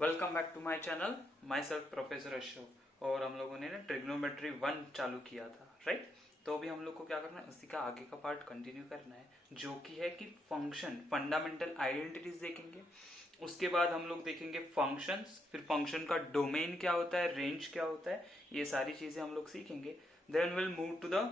Welcome back to my channel. Myself professor Ashok. और हम लोगों ने ना ट्रिग्नोमेट्री 1 चालू किया था, राइट। तो अभी हम लोग को क्या करना है, उसी का आगे का पार्ट कंटिन्यू करना है, जो कि है कि फंक्शन फंडामेंटल आइडेंटिटीज देखेंगे। उसके बाद हम लोग देखेंगे फंक्शंस, फिर फंक्शन का डोमेन क्या होता है, रेंज क्या होता है, ये सारी चीजें हम लोग सीखेंगे। Then will move to the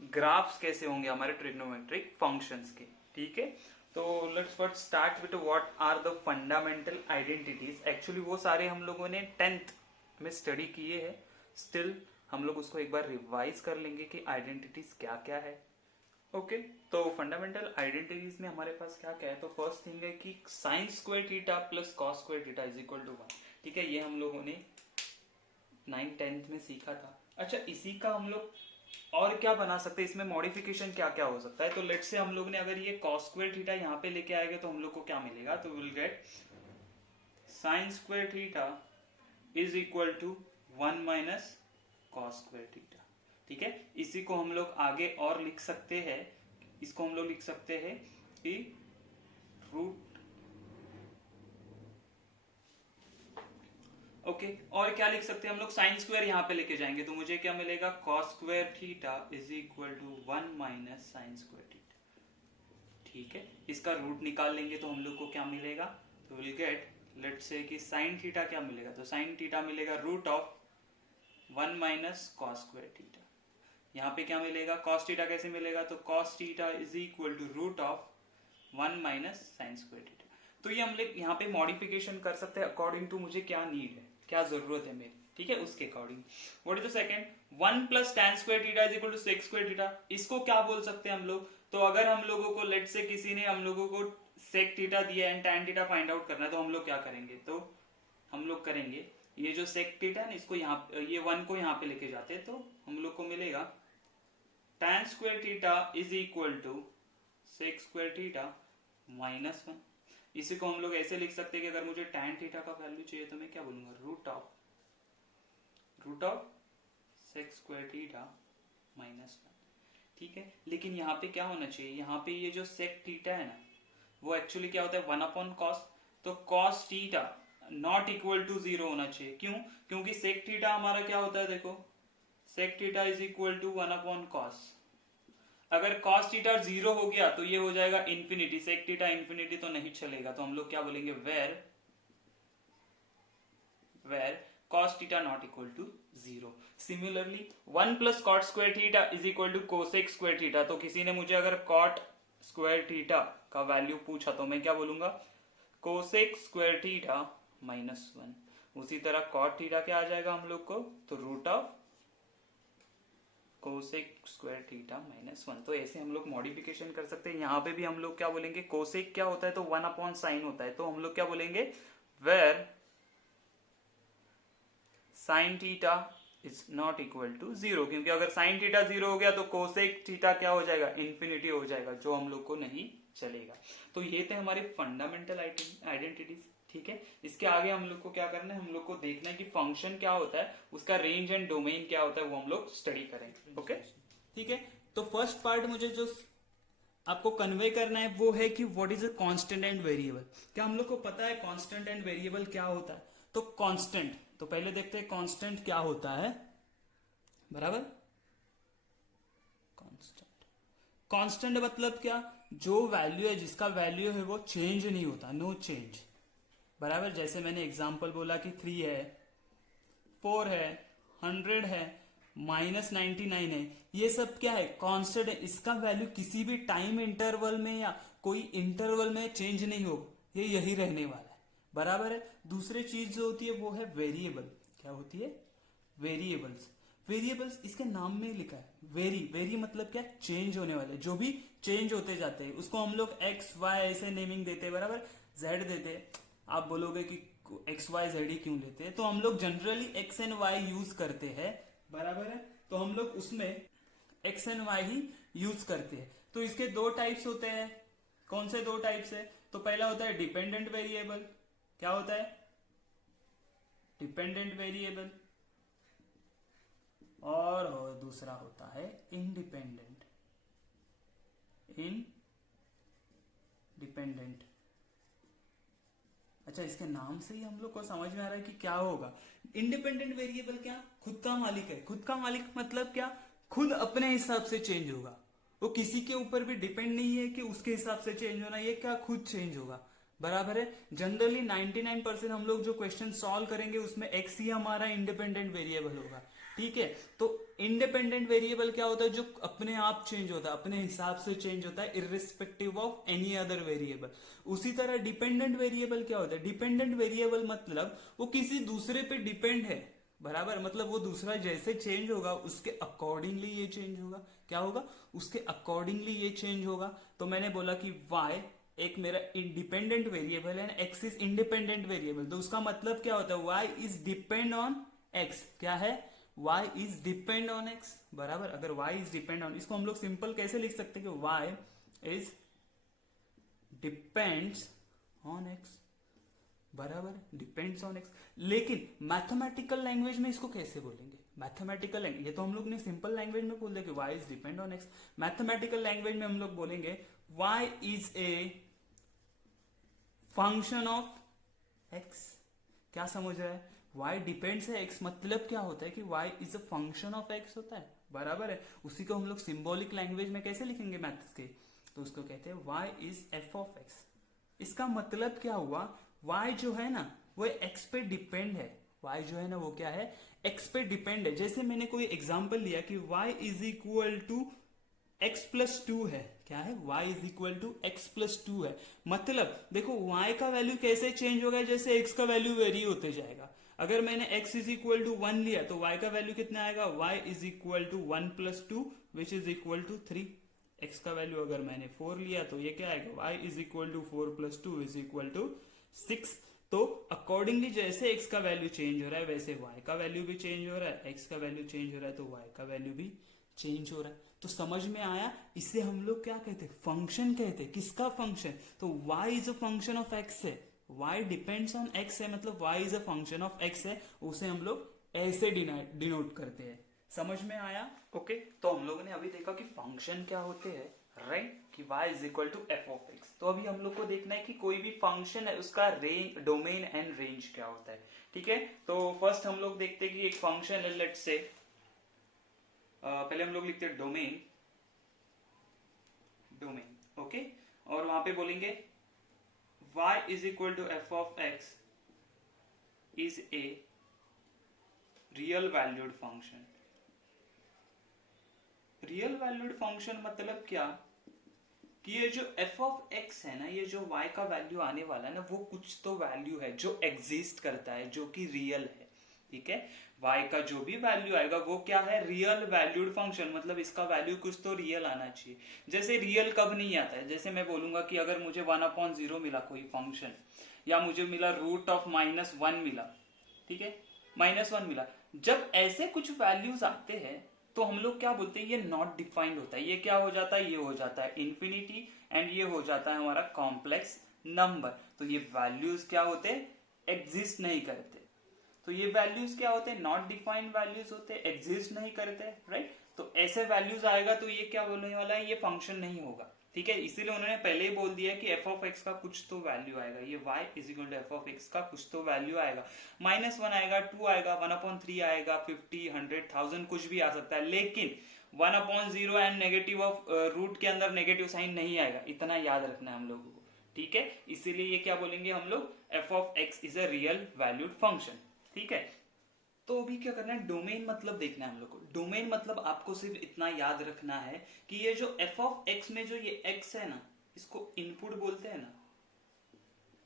graphs कैसे होंगे हमारे ट्रिग्नोमेट्रिक फंक्शंस के, ठीक है। तो let's first start with what are the fundamental identities. Actually वो सारे हम लोगों ने 10th में स्टडी किए हैं, स्टिल हम लोग उसको एक बार रिवाइज कर लेंगे कि आइडेंटिटीज क्या क्या है। ओके तो फंडामेंटल आइडेंटिटीज में हमारे पास क्या क्या है। तो फर्स्ट थिंग है कि sine square theta plus cos square theta is equal to 1, ठीक है। ये हम लोगों ने 9th-10th में सीखा था। अच्छा, इसी का हम लोग और क्या बना सकते हैं, इसमें मॉडिफिकेशन क्या क्या हो सकता है। तो लेट्स से हम लोग ने अगर ये कॉस स्क्वायर थीटा यहाँ पे लेके आएगा तो हम लोग को क्या मिलेगा, तो will get sine square theta is equal to 1 minus cos square theta, ठीक है। इसी को हम लोग आगे और लिख सकते हैं, इसको हम लोग लिख सकते हैं कि रूट ओके और क्या लिख सकते हैं हम लोग, साइन स्क्वायर यहाँ पे लेके जाएंगे तो मुझे क्या मिलेगा, cos square theta is equal to 1 minus sine square theta, ठीक है। इसका रूट निकाल लेंगे तो हम लोग को क्या मिलेगा, तो विल गेट लेट्स से कि साइन थीटा क्या मिलेगा, तो साइन थीटा मिलेगा root of 1 minus cos square theta. यहाँ पे क्या मिलेगा, कॉस थीटा कैसे मिलेगा, तो cos theta is equal to root of 1 minus sine square theta. तो ये हम लोग यहाँ पे मॉडिफिकेशन कर सकते हैं अकॉर्डिंग टू मुझे क्या नीड है, क्या जरूरत है मेरी, ठीक है, उसके according. What is the second, 1 plus tan square theta is equal to sec square theta. इसको क्या बोल सकते हैं हम लोग, तो अगर हम लोगों को लेट से किसी ने हम लोगों को सेक थीटा दिया and tan theta find out करना है, तो हम लोग क्या करेंगे, तो हम लोग करेंगे ये जो सेक थीटा है ना, इसको यहाँ ये 1 को यहाँ पे लेके जाते हैं तो हम लोग को मिलेगा tan square theta is equal to sec square theta minus 1। इसी को हम लोग ऐसे लिख सकते हैं कि अगर मुझे tan थीटा का वैल्यू चाहिए तो मैं क्या बोलूंगा, root of sec square theta minus 1, ठीक है। लेकिन यहाँ पे क्या होना चाहिए, यहाँ पे ये जो सेक थीटा है ना, वो एक्चुअली क्या होता है 1 अपॉन कॉस। तो cos theta not equal to 0 होना चाहिए, क्यों, क्योंकि सेक थीटा हमारा क्या होता है, देखो sec theta is equal to 1 upon cos. अगर cos थीटा 0 हो गया तो ये हो जाएगा इंफिनिटी, सेक थीटा इंफिनिटी तो नहीं चलेगा, तो हम लोग क्या बोलेंगे, where cos theta not equal to 0। Similarly 1 plus cot square theta is equal to cosec square theta. तो किसी ने मुझे अगर कॉट स्क्वायर थीटा का वैल्यू पूछा तो मैं क्या बोलूंगा, कोसेक स्क्वायर थीटा माइनस 1। उसी तरह कॉट थीटा क्या आ जाएगा हम लोग को, तो root of cosec square theta minus 1। तो ऐसे हम लोग मॉडिफिकेशन कर सकते हैं। यहाँ पे भी हम लोग क्या बोलेंगे, कोसेक क्या होता है, तो 1 अपॉन साइन होता है, तो हम लोग क्या बोलेंगे, where sine theta is not equal to 0, क्योंकि अगर साइन थीटा 0 हो गया तो कोसेक थीटा क्या हो जाएगा, इंफिनिटी हो जाएगा, जो हम लोग को नहीं चलेगा। तो ये थे हमारे फंडामेंटल आइडेंटिटीज, ठीक है। इसके आगे हम लोग को क्या करना है, हम लोग को देखना है कि फंक्शन क्या होता है, उसका रेंज एंड डोमेन क्या होता है, वो हम लोग स्टडी करेंगे, ओके, ठीक है। तो फर्स्ट पार्ट मुझे जो आपको कन्वे करना है वो है कि what is a constant and variable. क्या हम लोग को पता है कांस्टेंट एंड वेरिएबल क्या होता है, तो कांस्टेंट, तो पहले देखते हैं कांस्टेंट क्या होता है, बराबर। कांस्टेंट, कांस्टेंट मतलब क्या, जो वैल्यू है, जिसका वैल्यू है वो चेंज नहीं होता, नो चेंज, बराबर। जैसे मैंने एग्जांपल बोला कि 3 है, 4 है, 100 है, -99 है, ये सब क्या है, कांस्टेंट है। इसका वैल्यू किसी भी टाइम इंटरवल में या कोई इंटरवल में चेंज नहीं होगा, ये यही रहने वाला है, बराबर है। दूसरी चीज जो होती है वो है वेरिएबल। क्या होती है, वेरिएबल्स। वेरिएबल्स इसके नाम में ही लिखा है, वेरी, वेरी मतलब क्या, चेंज होने वाले, जो भी चेंज होते जाते हैं उसको हम लोग एक्स वाई ऐसे नेमिंग देते हैं, बराबर, जेड देते हैं। आप बोलोगे कि एक्स वाई जेड ही क्यों लेते हैं, तो हम लोग generally x and y use करते हैं, बराबर है। तो हम लोग उसमें एक्स एंड वाई ही यूज करते हैं। तो इसके दो टाइप्स होते हैं, कौन से दो टाइप्स है, तो पहला होता है डिपेंडेंट वेरिएबल। क्या होता है, डिपेंडेंट वेरिएबल, और दूसरा होता है इंडिपेंडेंट, इंडिपेंडेंट। अच्छा, इसके नाम से ही हम लोग को समझ में आ रहा है कि क्या होगा। इंडिपेंडेंट वेरिएबल क्या, खुद का मालिक है। खुद का मालिक मतलब क्या, खुद अपने हिसाब से चेंज होगा, वो किसी के ऊपर भी डिपेंड नहीं है कि उसके हिसाब से चेंज होना, ये क्या खुद चेंज होगा। बराबर है। जनरली 99% हम लोग जो क्वेश्चन सॉल्व करेंगे उसमें एक्स ही हमारा इंडिपेंडेंट वेरिएबल होगा। ठीक है, तो इंडिपेंडेंट वेरिएबल क्या होता है, जो अपने आप चेंज होता है, अपने हिसाब से चेंज होता है, irrespective of any other variable. उसी तरह डिपेंडेंट वेरिएबल क्या होता है, डिपेंडेंट वेरिएबल मतलब वो किसी दूसरे पे डिपेंड है। बराबर, मतलब वो दूसरा जैसे चेंज होगा उसके अकॉर्डिंगली ये चेंज होगा। क्या होगा, उसके अकॉर्डिंगली ये चेंज होगा। तो मैंने बोला कि y एक मेरा इंडिपेंडेंट वेरिएबल है, एक्स इज इंडिपेंडेंट वेरिएबल, तो उसका मतलब क्या होता है, y is depend on x। क्या है, y is depend on x। बराबर, अगर y इज डिपेंड ऑन, इसको हम लोग सिंपल कैसे लिख सकते हैं कि y is depends on x। बराबर, डिपेंड्स ऑन एक्स। लेकिन मैथमेटिकल लैंग्वेज में इसको कैसे बोलेंगे, मैथमेटिकल लैंग्वेज, ये तो हम लोग ने सिंपल लैंग्वेज में बोल दिया कि y is depend on x. Mathematical language में हम लोग बोलेंगे y is a function of x। क्या समझ रहा है, y डिपेंड्स है x, मतलब क्या होता है कि y is a function of x होता है। बराबर है, उसी को हम लोग सिंबॉलिक लैंग्वेज में कैसे लिखेंगे मैथ्स के, तो उसको कहते हैं y is f of x। इसका मतलब क्या हुआ, y जो है ना वो x पे डिपेंड है। y जो है ना वो क्या है, x पे डिपेंड है। जैसे मैंने कोई एग्जांपल लिया कि y is equal to x plus two है। क्या है, y is equal to x plus two है। मतलब देखो y का वैल्यू कैसे चेंज होगा, जैसे x का वैल्यू वेरी होते जाएगा। अगर मैंने x इज इक्वल टू 1 लिया तो y का वैल्यू कितना आएगा, y is equal to 1 plus two which is equal to 3। x का वैल्यू अगर मैंने 4 लिया तो ये क्या आएगा, y is equal to 4 plus two is equal to 6। तो अकॉर्डिंगली जैसे x का वैल्यू चेंज हो रहा है वैसे y का वैल्यू भी चेंज हो रहा है, x का वैल्यू चेंज हो रहा है तो y का वैल्यू भी चेंज हो रहा है। तो समझ में आया, इसे हम लोग क्या कहते हैं, फंक्शन कहते हैं। किसका फंक्शन, तो y is a function of x है, y डिपेंड्स ऑन x है, मतलब y is a function of x है, उसे हम लोग ऐसे डिनोट करते हैं। समझ में आया। ओके, तो हम लोगों ने अभी देखा कि फंक्शन क्या होते हैं, राइट, कि y is equal to f of x. तो अभी हम लोग को देखना है कि कोई भी फंक्शन है उसका रेंज, डोमेन एंड रेंज क्या होता है। ठीक है, तो फर्स्ट हम लोग देखते हैं कि एक फंक्शन है, लेट्स से पहले हम लोग लिखते हैं डोमेन, डोमेन ओके, और वहां पे बोलेंगे y is equal to f of x is a real valued function. Real valued function मतलब क्या, कि ये जो f ऑफ x है ना, ये जो y का वैल्यू आने वाला है ना, वो कुछ तो वैल्यू है जो एग्जिस्ट करता है, जो कि रियल है। ठीक है, y का जो भी वैल्यू आएगा वो क्या है, रियल वैल्यूड फंक्शन, मतलब इसका वैल्यू कुछ तो रियल आना चाहिए। जैसे रियल कब नहीं आता है, जैसे मैं बोलूंगा कि अगर मुझे 1/0 मिला कोई फंक्शन, या मुझे मिला √(-1) मिला, ठीक है, -1 मिला, जब ऐसे कुछ वैल्यूज आते हैं तो हम लोग क्या बोलते हैं, ये नॉट डिफाइंड होता है। ये क्या हो जाता है, ये हो जाता है इंफिनिटी, एंड ये हो जाता है हमारा कॉम्प्लेक्स नंबर। तो ये वैल्यूज क्या होते हैं, एग्जिस्ट नहीं करते। तो ये वैल्यूज क्या होते हैं, नॉट डिफाइंड वैल्यूज होते हैं, एग्जिस्ट नहीं करते, राइट। तो ऐसे वैल्यूज आएगा तो ये क्या बोलने वाला है, ये फंक्शन नहीं होगा। ठीक है, इसीलिए उन्होंने पहले ही बोल दिया कि f ऑफ x का कुछ तो वैल्यू आएगा, ये y is equal to f of x का कुछ तो वैल्यू आएगा। -1 आएगा, 2 आएगा, 1/3 आएगा, 50, 100, 1000 कुछ भी आ सकता है, लेकिन 1/0 एंड नेगेटिव ऑफ रूट के अंदर नेगेटिव साइन नहीं आएगा, इतना याद रखना है हम लोगों को। ठीक है, इसीलिए ये क्या बोलेंगे हम लोग, f of x is a real valued function. ठीक है, तो अभी क्या करना है, डोमेन मतलब देखना है हम लोग को। डोमेन मतलब आपको सिर्फ इतना याद रखना है कि ये जो f ऑफ x में जो ये x है ना, इसको इनपुट बोलते हैं ना,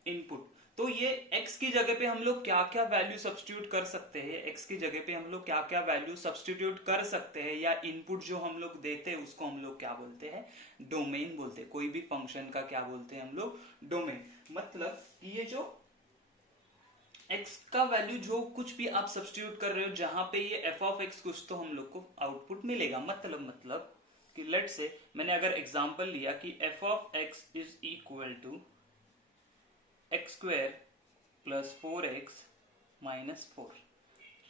इनपुट। तो ये x की जगह पे हम लोग क्या क्या वैल्यू सब्स्टिट्यूट कर सकते हैं, x की जगह पे हम लोग क्या क्या वैल्यू सब्स्टिट्यूट कर सकते हैं, या इनपुट जो हम लोग देते हैं उसको हम लोग क्या बोलते हैं, डोमेन बोलते हैं। कोई भी फंक्शन का क्या बोलते हैं हम लोग, डोमेन। मतलब ये जो x का वैल्यू जो कुछ भी आप सब्स्टिट्यूट कर रहे हो, जहां पे ये f ऑफ x कुछ तो हम लोग को आउटपुट मिलेगा। मतलब कि लेट से मैंने अगर एग्जांपल लिया कि f of x is equal to x square plus 4x minus 4,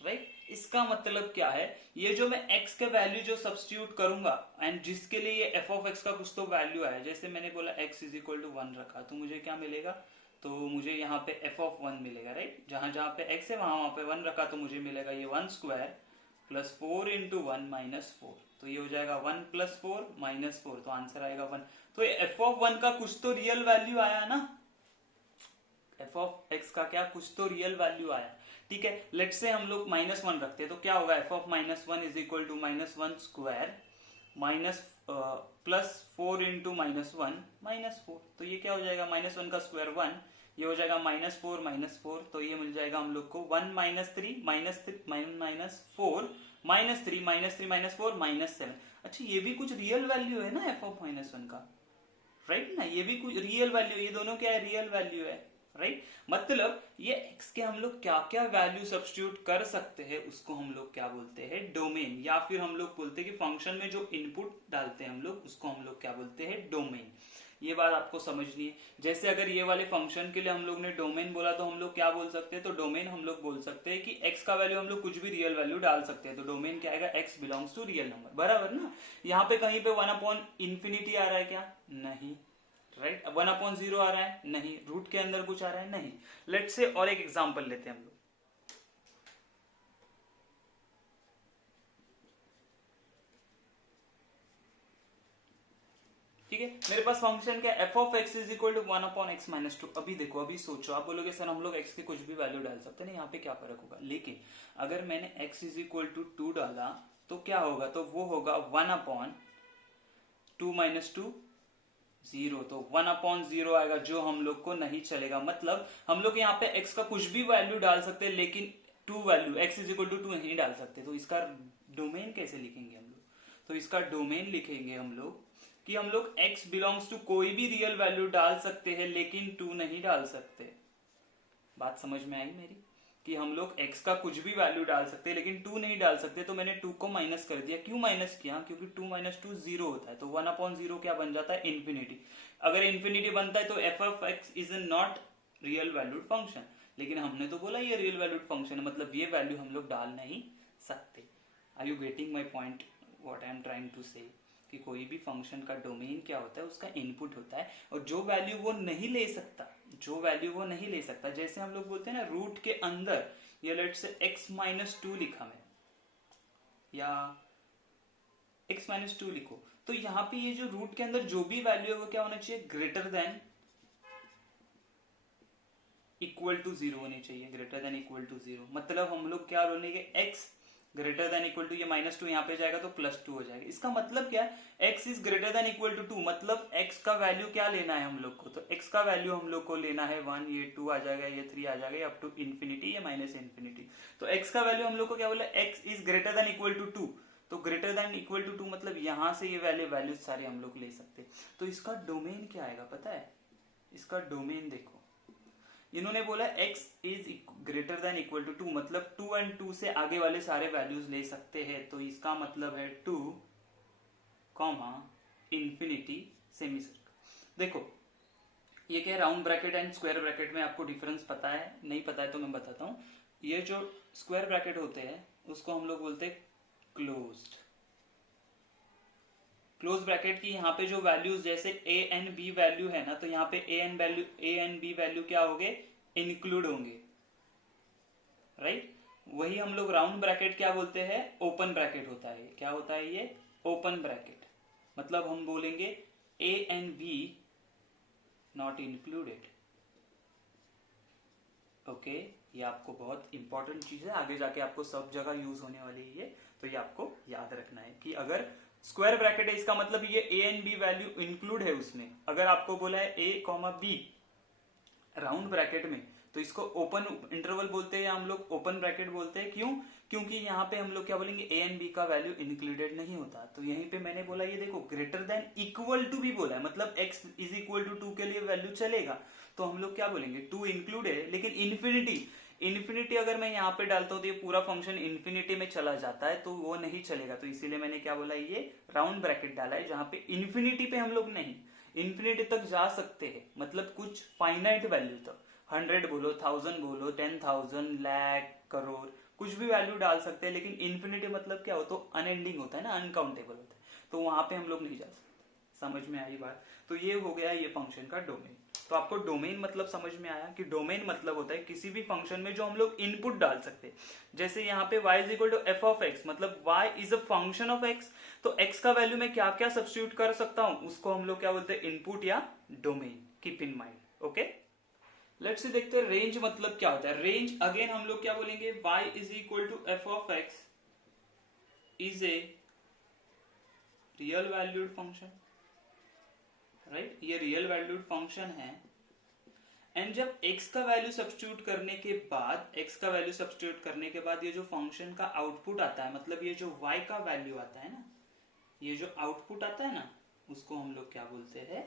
right. इसका मतलब क्या है, ये जो मैं x के वैल्यू जो सब्स्टिट्यूट करूंगा एंड जिसके लिए ये f ऑफ x का कुछ तो वैल्यू आया, जैसे मैंने बोला x इज इक्वल टू 1 रखा, तो मुझे क्या मिलेगा, तो मुझे यहाँ पे एफ ऑफ 1 मिलेगा, राइट। जहां जहां पे x है वहां पे 1 रखा, तो मुझे मिलेगा ये 1 स्क्वायर प्लस 4 इंटू 1 माइनस 4, तो ये हो जाएगा 1 प्लस 4 माइनस 4, तो आंसर आएगा 1। तो ये एफ ऑफ 1 का कुछ तो रियल वैल्यू आया ना, एफ ऑफ एक्स का क्या कुछ तो रियल वैल्यू आया, ठीक है। लेट से हम लोग -1 रखते हैं, तो क्या होगा, f of -1 is equal to -1 square minus plus 4 into -1 -4, तो ये क्या हो जाएगा, -1 का स्क्वायर 1, ये हो जाएगा -4, तो ये मिल जाएगा हम लोग को 1 -3 -4 -3 -4 -7। अच्छा, ये भी कुछ रियल वैल्यू है ना एफ ऑफ -1 का, राइट ना, ये भी कुछ रियल वैल्यू, ये दोनों क्या है, रियल वैल्यू है, राइट। मतलब ये x के हम लोग क्या क्या वैल्यू सब्स्टिट्यूट कर सकते हैं उसको हम लोग क्या बोलते हैं, डोमेन, या फिर हम लोग बोलते हैं कि फंक्शन में जो इनपुट डालते हैं हम लोग उसको हम लोग क्या बोलते हैं, डोमेन। ये बात आपको समझनी है। जैसे अगर ये वाले फंक्शन के लिए हम लोग ने डोमेन बोला, तो हम लोग क्या बोल सकते हैं, तो डोमेन हम लोग बोल सकते हैं कि x का वैल्यू हम लोग कुछ भी रियल वैल्यू डाल सकते हैं, तो डोमेन क्या आएगा, x belongs to real number, बराबर ना। यहाँ पे कहीं पे 1/∞ आ रहा है क्या, नहीं, राइट। 1/0 आ रहा है, नहीं। रूट के अंदर कुछ आ रहा है, नहीं। लेट्स से और एक एग्जांपल लेते हैं हम लोग, ठीक है। मेरे पास फंक्शन क्या, f of x is equal to 1/x-2। अभी देखो, अभी सोचो, आप बोलोगे सर हम लोग x की कुछ भी वैल्यू डाल सकते हैं, यहाँ पे क्या फर्क होगा, लेकिन अगर मैंने x इज इक्वल टू 2 डाला तो क्या होगा, तो वो होगा 1/2 - 2 0, तो 1/0 आएगा, जो हम लोग को नहीं चलेगा। मतलब हम लोग यहाँ पे x का कुछ भी वैल्यू डाल सकते हैं, लेकिन 2 value x is equal to 2 नहीं डाल सकते। तो इसका डोमेन कैसे लिखेंगे हम लोग, तो इसका डोमेन लिखेंगे हम लोग कि हम लोग x बिलोंग्स टू कोई भी रियल वैल्यू डाल सकते हैं, लेकिन 2 नहीं डाल सकते। बात समझ में आई मेरी, कि हम लोग x का कुछ भी वैल्यू डाल सकते हैं लेकिन 2 नहीं डाल सकते। तो मैंने 2 को माइनस कर दिया, क्यों माइनस किया, क्योंकि 2 - 2 0 होता है, तो 1/0 क्या बन जाता है, इन्फिनिटी। अगर इन्फिनिटी बनता है तो F of x is not real valued function, लेकिन हमने तो बोला ये रियल वैल्यूड फंक्शन है, मतलब ये वैल्यू हम लोग डाल नहीं सकते। Are you getting my point, what I am trying to say, कि कोई भी फंक्शन का डोमेन क्या होता है, उसका इनपुट होता है, और जो वैल्यू वो नहीं ले सकता, जो वैल्यू वो नहीं ले सकता, जैसे हम लोग बोलते हैं ना रूट के अंदर, ये लेट से x-2 लिखा मैं, या x-2 लिखो, तो यहाँ पे ये जो रूट के अंदर जो भी वैल्यू है वो क्या होना चाहिए, ग्रेटर देन इक्वल टू 0 होनी चाहिए, ग्रेटर देन इक्वल टू 0। मतलब हम लोग क्या बोलेंगे, x greater than equal to, ये -2 यहाँ पे जाएगा तो +2 हो जाएगा। इसका मतलब क्या है, x is greater than equal to 2, मतलब x का वैल्यू क्या लेना है हम लोग को, तो x का वैल्यू हम लोग को लेना है 1, ये 2 आ जाएगा, ये 3 आ जाएगा, अप टू इन्फिनिटी, ये -∞। तो x का वैल्यू हम लोग को क्या बोला, x is greater than equal to 2, तो ग्रेटर देन इक्वल टू 2 मतलब यहां से ये वैल्यू सारे हम लोग ले सकते। तो इसका डोमेन क्या आएगा पता है, इसका डोमेन देखो, इन्होंने बोला x is greater than equal to 2, मतलब 2 और 2 से आगे वाले सारे वैल्यूज ले सकते हैं, तो इसका मतलब है 2, इन्फिनिटी, सेमी सर्कल। देखो ये क्या है, round bracket and square bracket में आपको डिफरेंस पता है, नहीं पता है तो मैं बताता हूं। ये जो स्क्वायर ब्रैकेट होते हैं उसको हम लोग बोलते हैं क्लोज्ड, क्लोज ब्रैकेट की यहाँ पे जो वैल्यूज जैसे a एंड b वैल्यू है ना, तो यहाँ पे a एंड b वैल्यू क्या होंगे, इंक्लूड होंगे, राइट। वही हम लोग राउंड ब्रैकेट क्या बोलते हैं, ओपन ब्रैकेट होता है। क्या होता है ये, ओपन ब्रैकेट, मतलब हम बोलेंगे a and b not included, okay. ये आपको बहुत इंपॉर्टेंट चीज है, आगे जाके आपको सब जगह यूज होने वाली है ये, तो ये आपको याद रखना है कि अगर स्क्वायर ब्रैकेट है इसका मतलब ये a and b value include है उसमें। अगर आपको बोला है a, b राउंड ब्रैकेट में, तो इसको ओपन इंटरवल बोलते हैं या हम लोग ओपन ब्रैकेट बोलते हैं। क्यों, क्योंकि यहाँ पे हम लोग क्या बोलेंगे, a एंड b का वैल्यू इंक्लूडेड नहीं होता। तो यहीं पे मैंने बोला, ये देखो ग्रेटर देन इक्वल टू भी बोला है, मतलब x इज इक्वल टू 2 के लिए वैल्यू चलेगा, तो हम लोग क्या बोलेंगे, 2 इंक्लूड है। लेकिन इन्फिनिटी अगर मैं यहाँ पे डालता हूँ तो ये पूरा फंक्शन इन्फिनिटी में चला जाता है, तो वो नहीं चलेगा। तो इसीलिए मैंने क्या बोला, ये राउंड ब्रैकेट डाला है, जहां पे इन्फिनिटी पे हम लोग नहीं, इन्फिनिटी तक जा सकते हैं, मतलब कुछ फाइनाइट वैल्यू तक, 100 बोलो, 1000 बोलो, 10,000, लाख, करोड़, कुछ भी वैल्यू डाल सकते हैं। लेकिन इन्फिनिटी मतलब क्या हो, तो अनएंडिंग होता है ना, अनकाउंटेबल होता है, तो वहां पे हम लोग नहीं जा सकते। समझ में आई बात। तो ये हो गया ये फंक्शन का डोमेन। तो आपको डोमेन मतलब समझ में आया कि डोमेन मतलब होता है किसी भी फंक्शन में जो हम लोग इनपुट डाल सकते हैं। जैसे यहाँ पे y is equal to f of x, मतलब y is a function of x, तो x का वैल्यू में क्या क्या सब्स्टिट्यूट कर सकता हूं, उसको हम लोग क्या बोलते हैं, इनपुट या domain. Keep in mind. Okay, let's say देखते हैं रेंज मतलब क्या होता है। रेंज अगेन हम लोग क्या बोलेंगे, y is equal to f of x is a real valued function, right, ये रियल वैल्यूड फंक्शन है। एंड जब x का वैल्यू सब्स्टिट्यूट करने के बाद, x का वैल्यू सब्स्टिट्यूट करने के बाद ये जो फंक्शन का आउटपुट आता है, मतलब ये जो y का वैल्यू आता है ना, ये जो आउटपुट आता है ना, उसको हम लोग क्या बोलते हैं,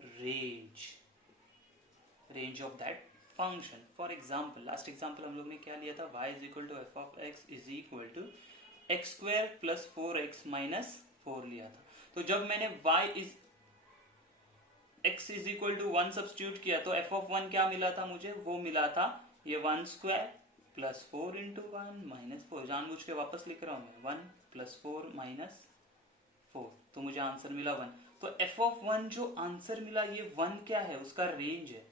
range, range of that function. For example, last example हम लोग ने क्या लिया था, y is equal to f of x is equal to x square plus 4x minus 4 लिया था। तो जब मैंने y is x is equal to 1 substitute किया तो f ऑफ 1 क्या मिला था मुझे, वो मिला था ये 1 स्क्वायर प्लस 4 इंटू 1 माइनस 4, जानबूझ के वापस लिख रहा हूं मैं, 1 प्लस 4 माइनस 4, तो मुझे आंसर मिला 1। तो f ऑफ 1 जो आंसर मिला, ये 1 क्या है, उसका रेंज है,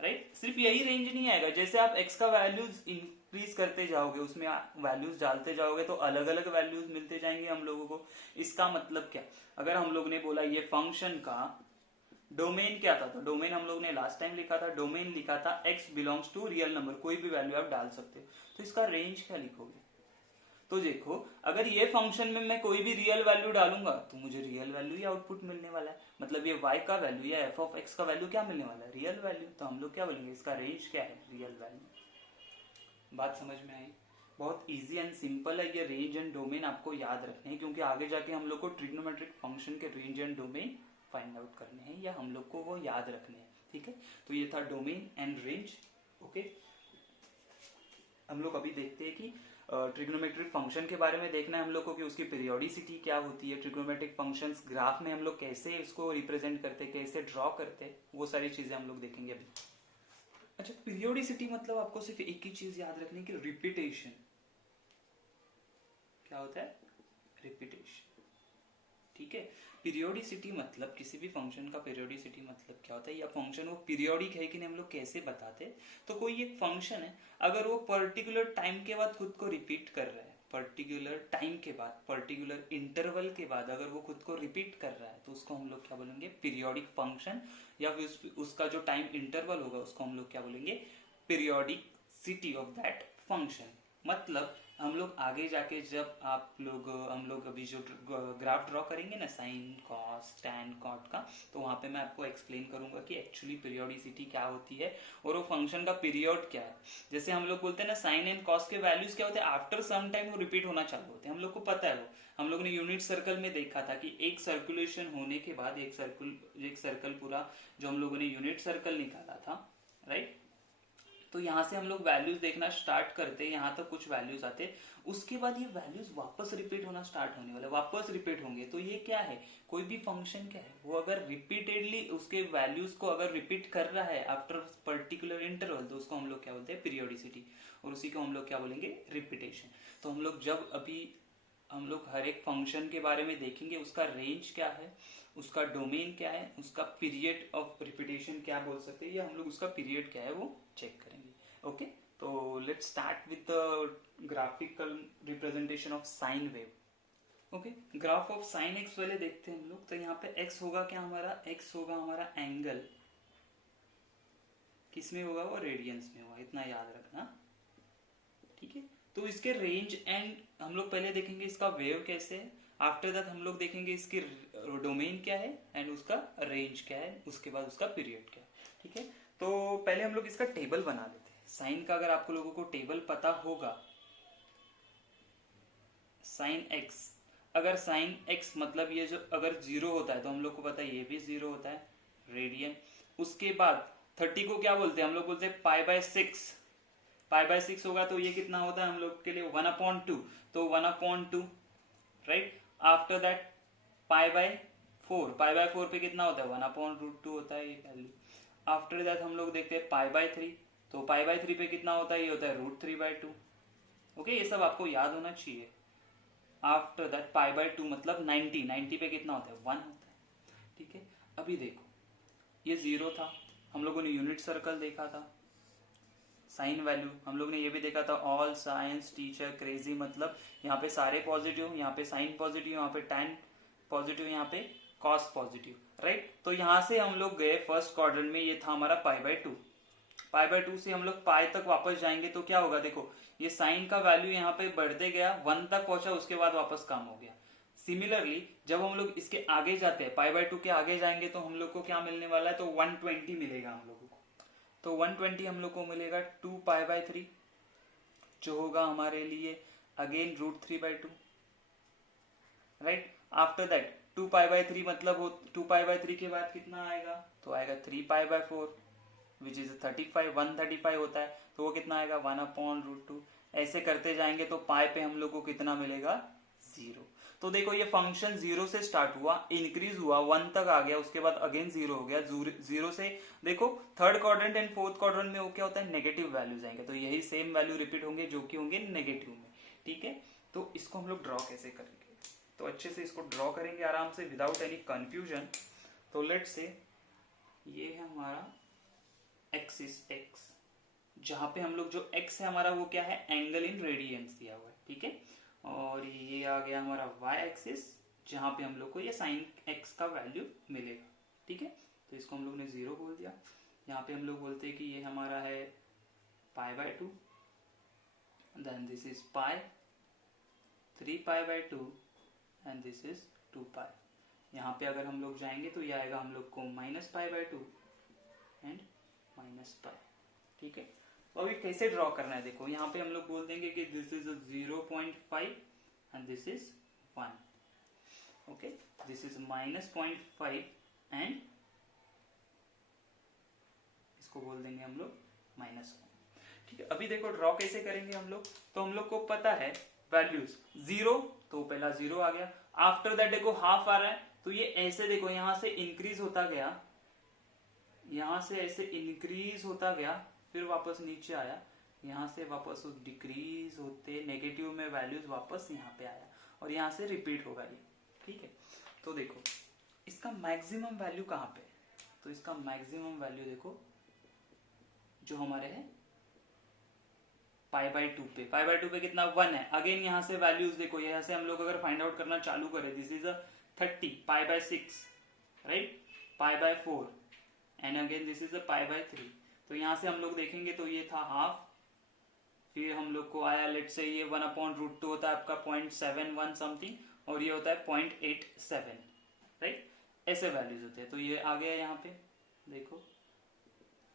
राइट। सिर्फ यही रेंज नहीं आएगा, जैसे आप x का वैल्यूज इंक्रीज करते जाओगे, उसमें वैल्यूज डालते जाओगे तो अलग अलग वैल्यूज मिलते जाएंगे हम लोगों को। इसका मतलब क्या, अगर हम लोग ने बोला ये फंक्शन का डोमेन क्या था, तो डोमेन हम लोग ने लास्ट टाइम लिखा था, डोमेन लिखा था x belongs to real number, कोई भी वैल्यू आप डाल सकते हो। तो इसका रेंज क्या लिखोगे, तो देखो अगर ये फंक्शन में मैं कोई भी रियल वैल्यू डालूंगा तो मुझे रियल वैल्यू ही आउटपुट मिलने वाला है, मतलब ये y का वैल्यू या f ऑफ x का वैल्यू क्या मिलने वाला है, रियल वैल्यू। तो हम लोग क्या बोलेंगे, इसका रेंज क्या है, रियल वैल्यू। बात समझ में आई, बहुत इजी एंड सिंपल है ये रेंज एंड डोमेन आपको याद रखने हैं, क्योंकि आगे जाके हम लोग को ट्रिग्नोमेट्रिक फंक्शन के range and domain find out करने हैं, या हम लोग को वो याद रखने हैं, ठीक है। तो ये था डोमेन एंड रेंज। ओके, हम लोग अभी देखते हैं कि ट्रिग्नोमेट्रिक फंक्शन के बारे में देखना है हम लोग को कि उसकी पीरियोडिसिटी क्या होती है, ट्रिग्नोमेट्रिक फंक्शंस ग्राफ में हम लोग कैसे इसको रिप्रेजेंट करते, कैसे ड्रॉ करते, वो सारी चीजें हम लोग देखेंगे अभी। अच्छा, पीरियोडिसिटी मतलब आपको सिर्फ एक ही चीज याद रखनी कि रिपीटेशन। क्या होता है, रिपीटेशन, ठीक है। पीरियोडिसिटी मतलब किसी भी फंक्शन का पीरियोडिसिटी मतलब क्या होता है, या फंक्शन वो पीरियोडिक है कि नहीं हम लोग कैसे बताते हैं। तो कोई एक फंक्शन है, अगर वो पर्टिकुलर टाइम के बाद खुद को रिपीट कर रहा है, पर्टिकुलर टाइम के बाद, पर्टिकुलर इंटरवल के बाद अगर वो खुद को रिपीट कर रहा है, तो उसको हम लोग क्या बोलेंगे, पीरियोडिक फंक्शन, या फिर उसका जो टाइम इंटरवल होगा उसको हम लोग क्या बोलेंगे, पीरियोडिसिटी ऑफ दैट फंक्शन। मतलब हम लोग आगे जाके जब हम लोग अभी जो ग्राफ ड्रॉ करेंगे ना, साइन कॉस टैन कॉट का, तो वहां पे मैं आपको एक्सप्लेन करूंगा कि एक्चुअली पीरियोडिसिटी क्या होती है और वो फंक्शन का पीरियड क्या है। जैसे हम लोग बोलते हैं ना, साइन एंड कॉस के वैल्यूज क्या होते हैं, आफ्टर सम टाइम वो रिपीट होना चालू होते हैं, हम लोग को पता है वो। हम लोग ने यूनिट सर्कल में देखा था कि एक सर्कुलेशन होने के बाद एक सर्कल पूरा जो हम लोगों ने यूनिट सर्कल निकाला था, राइट। तो यहाँ से हम लोग वैल्यूज देखना स्टार्ट करते हैं, यहाँ तक कुछ वैल्यूज आते, उसके बाद ये वैल्यूज वापस रिपीट होना स्टार्ट होने वाले, वापस रिपीट होंगे। तो ये क्या है, कोई भी फंक्शन क्या है, वो अगर रिपीटेडली उसके वैल्यूज को अगर रिपीट कर रहा है आफ्टर पर्टिकुलर इंटरवल, तो उसको हम लोग क्या बोलते हैं, पीरियोडिसिटी, और उसी को हम लोग क्या बोलेंगे, रिपीटेशन। तो हम लोग जब अभी हम लोग हर एक फंक्शन के बारे में देखेंगे, उसका रेंज क्या है, उसका डोमेन क्या है, उसका पीरियड ऑफ रिपीटेशन क्या बोल सकते हैं, या हम लोग उसका पीरियड क्या है वो चेक करेंगे। ओके, तो let's start with the graphical representation of sine wave. Okay, graph of sine x पहले देखते हैं हम लोग। तो यहाँ पे एक्स होगा क्या हमारा, एक्स होगा हमारा एंगल, किसमें होगा वो, रेडियंस में होगा, इतना याद रखना, ठीक है। तो इसके रेंज एंड हम लोग पहले देखेंगे इसका वेव कैसे है, आफ्टर दैट हम लोग देखेंगे इसकी डोमेन क्या है एंड उसका रेंज क्या है, उसके बाद उसका पीरियड क्या है, ठीक है। तो पहले हम लोग इसका टेबल बना लेते हैं साइन का। अगर आप लोगों को टेबल पता होगा, साइन एक्स, अगर साइन एक्स मतलब ये जो अगर जीरो होता है तो हम लोग को पता है ये भी जीरो होता है, रेडियन। उसके बाद 30 को क्या बोलते हैं, हम लोग बोलते हैं पाई बाय 6, पाई बाय 6 होगा तो ये कितना होता है हम लोग के लिए 1/2, तो 1/2, right. After that pi by 4, pi by 4 पे कितना होता है 1/√2 होता है ये वैल्यू। आफ्टर दैट हम लोग देखते हैं पाई बाय 3, तो पाई बाय 3 पे कितना होता है, ये होता है √3/2। ओके, ये सब आपको याद होना चाहिए। आफ्टर दैट पाई बाय 2 मतलब 90 पे कितना होता है 1 होता है, ठीक है। अभी देखो ये 0 था, हम लोगों ने यूनिट सर्कल देखा था। साइन वैल्यू हम लोग ने ये भी देखा था, ऑल साइंस टीचर क्रेजी, मतलब यहाँ पे सारे पॉजिटिव, यहाँ पे साइन पॉजिटिव, यहाँ पे टैन पॉजिटिव, यहाँ पे कॉस पॉजिटिव, राइट। तो यहाँ से हम लोग गए फर्स्ट क्वाड्रेंट में, ये था हमारा π/2। π/2 से हम लोग पाई तक वापस जाएंगे तो क्या होगा, देखो ये साइन का वैल्यू यहाँ पे बढ़ते गया, 1 तक पहुंचा, उसके बाद वापस कम हो गया। सिमिलरली जब हम लोग इसके आगे जाते हैं, π/2 के आगे जाएंगे तो हम लोग को क्या मिलने वाला है, तो 120 मिलेगा हम लोगों को। तो 120 हम लोग को मिलेगा 2π/3, जो होगा हमारे लिए अगेन √3/2, राइट। आफ्टर दैट 2π/3 मतलब 2π/3 के बाद कितना आएगा, तो आएगा 3π/4 विच इज 35, 135 होता है, तो वो कितना आएगा 1/√2। ऐसे करते जाएंगे तो पाई पे हम लोग को कितना मिलेगा, 0। तो देखो ये फंक्शन 0 से स्टार्ट हुआ, इंक्रीज हुआ, 1 तक आ गया, उसके बाद अगेन 0 हो गया। 0 से देखो third quadrant and fourth quadrant में वो क्या होता है, नेगेटिव वैल्यूज आएंगे, तो यही सेम वैल्यू रिपीट होंगे जो कि होंगे नेगेटिव में, ठीक है। तो इसको हम लोग ड्रॉ कैसे करेंगे, तो अच्छे से इसको ड्रॉ करेंगे आराम से विदाउट एनी कंफ्यूजन। तो लेट्स से ये है हमारा एक्सिस x, जहां पे हम लोग जो x है हमारा वो क्या है, एंगल इन रेडियंस दिया हुआ है, ठीक है। और ये आ गया हमारा y एक्सिस, जहां पे हम लोग को ये साइन x का वैल्यू मिलेगा, ठीक है। तो इसको हम लोग ने 0 बोल दिया। यहाँ पे हम लोग बोलते हैं कि ये हमारा है π/2, then this is pi, 3π/2 and this is 2π। यहाँ पे अगर हम लोग जाएंगे तो ये आएगा हम लोग को -π/2 एंड -π, ठीक है। तो अभी कैसे ड्रॉ करना है, देखो यहाँ पे हम लोग बोल देंगे कि this is 0.5 and this is 1, okay. This is -0.5 and इसको बोल देंगे हम लोग -1, ठीक है। अभी देखो ड्रॉ कैसे करेंगे हम लोग, तो हम लोग को पता है वैल्यूज 0, तो पहला 0 आ गया। आफ्टर दैट देखो हाफ आ रहा है, तो ये ऐसे देखो यहाँ से इंक्रीज होता गया, यहाँ से ऐसे इंक्रीज होता गया, फिर वापस नीचे आया, यहाँ से वापस डिक्रीज होते नेगेटिव में वैल्यूज वापस यहाँ पे आया, और यहाँ से रिपीट होगा ये, ठीक है। तो देखो इसका मैक्सिमम वैल्यू कहाँ पे, तो इसका मैक्सिमम वैल्यू देखो जो हमारे है π/2 पे, π/2 पे कितना 1 है। अगेन यहाँ से वैल्यूज देखो, यहाँ से हम लोग अगर फाइंड आउट करना चालू करें, this is 30, π/6, right, π/4 and again this is π/3। तो यहाँ से हम लोग देखेंगे तो ये था हाफ, फिर हम लोग को आया लेट से ये 1/√2 होता है आपका 0.71 समथिंग, और ये होता है 0.87, राइट। ऐसे वैल्यूज होते हैं, तो ये आ गया यहाँ पे देखो,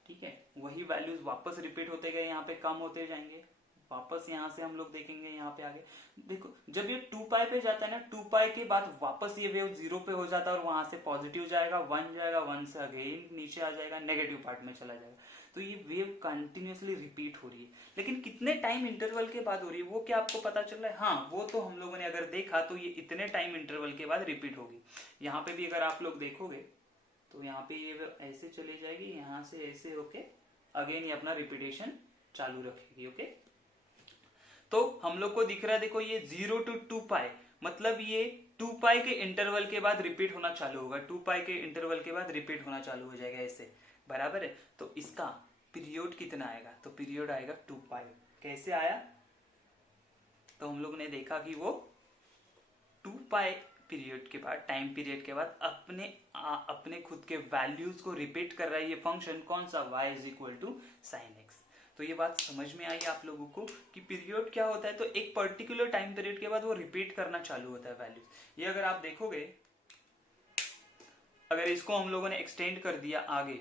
ठीक है। वही वैल्यूज वापस रिपीट होते गए, यहाँ पे कम होते जाएंगे, वापस यहाँ से हम लोग देखेंगे यहाँ पे आगे देखो, जब ये 2π पे जाता है ना, 2π के बाद वापस ये वेव 0 पे हो जाता है, और वहां से पॉजिटिव जाएगा, 1 जाएगा, 1 से अगेन नीचे आ जाएगा, नेगेटिव पार्ट में चला जाएगा। तो ये वेव कंटिन्यूसली रिपीट हो रही है, लेकिन कितने टाइम इंटरवल के बाद हो रही है वो क्या आपको पता चल रहा है, हाँ वो तो हम लोगों ने अगर देखा तो ये इतने टाइम इंटरवल के बाद रिपीट होगी। यहाँ पे भी अगर आप लोग देखोगे तो यहाँ पे ये ऐसे चली जाएगी, यहाँ से ऐसे होके अगेन ये अपना रिपीटेशन चालू रखेगी, ओके। तो हम लोग को दिख रहा है देखो ये 0 to 2π, मतलब ये 2π के इंटरवल के बाद रिपीट होना चालू होगा, 2π के इंटरवल के बाद रिपीट होना चालू हो जाएगा ऐसे, बराबर है। तो इसका पीरियड कितना आएगा, तो पीरियड आएगा 2π। कैसे आया, तो हम लोग ने देखा कि वो 2π पीरियड के बाद, टाइम पीरियड के बाद अपने खुद के वैल्यूज को रिपीट कर रहा है ये फंक्शन, कौन सा, y = sin x। तो ये बात समझ में आई आप लोगों को कि पीरियड क्या होता है, तो एक पर्टिकुलर टाइम पीरियड के बाद वो रिपीट करना चालू होता है वैल्यूज। ये अगर आप देखोगे, अगर इसको हम लोगों ने एक्सटेंड कर दिया आगे,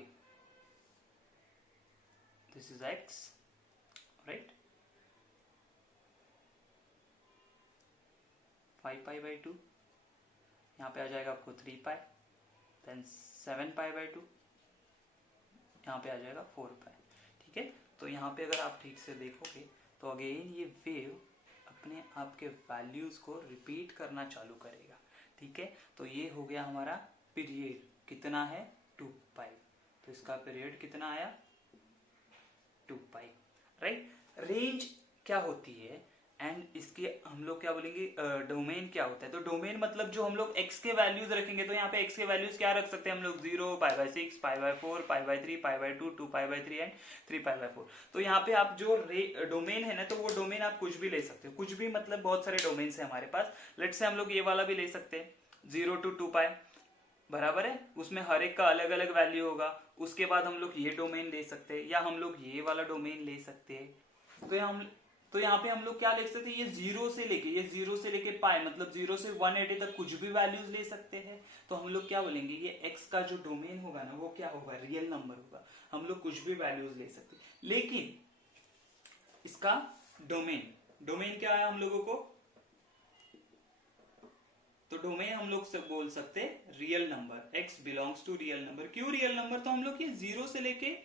दिस इज x, राइट, 5π/2, यहाँ पे आ जाएगा आपको 3π, देन 7π/2, यहाँ पे आ जाएगा 4π, ठीक है। तो यहाँ पे अगर आप ठीक से देखोगे तो अगेन ये वेव अपने आप के वैल्यूज को रिपीट करना चालू करेगा, ठीक है। तो ये हो गया हमारा पीरियड, कितना है 2π, तो इसका पीरियड कितना आया 2π, राइट। रेंज क्या होती है, एंड इसके हम लोग क्या बोलेंगे, डोमेन क्या होता है। तो डोमेन मतलब जो हम लोग x के वैल्यूज रखेंगे, तो यहाँ पे x के वैल्यूज क्या रख सकते हैं हम लोग, 0, π/6, π/4, π/3, π/2, 2π/3 एंड 3π/4। तो यहाँ पे आप जो डोमेन है ना, तो वो डोमेन आप कुछ भी ले सकते हो, कुछ भी मतलब बहुत सारे डोमेन है हमारे पास। लेट से हम लोग ये वाला भी ले सकते हैं 0 to 2π, बराबर है, उसमें हर एक का अलग अलग वैल्यू होगा। उसके बाद हम लोग ये डोमेन ले सकते हैं, या हम लोग ये वाला डोमेन ले सकते हैं। तो यहाँ पे हम लोग क्या ले सकते हैं, ये जीरो से लेके पाए मतलब 0 से 180 तक कुछ भी वैल्यूज ले सकते हैं। तो हम लोग क्या बोलेंगे, ये x का जो डोमेन होगा ना, वो क्या होगा, रियल नंबर होगा। हम लोग कुछ भी वैल्यूज ले सकते हैं, लेकिन इसका डोमेन क्या है हम लोगों को, तो डोमेन हम लोग से बोल सकते हैं real number, x belongs to real number. क्यों रियल नंबर, तो हम लोग ये 0 से लेके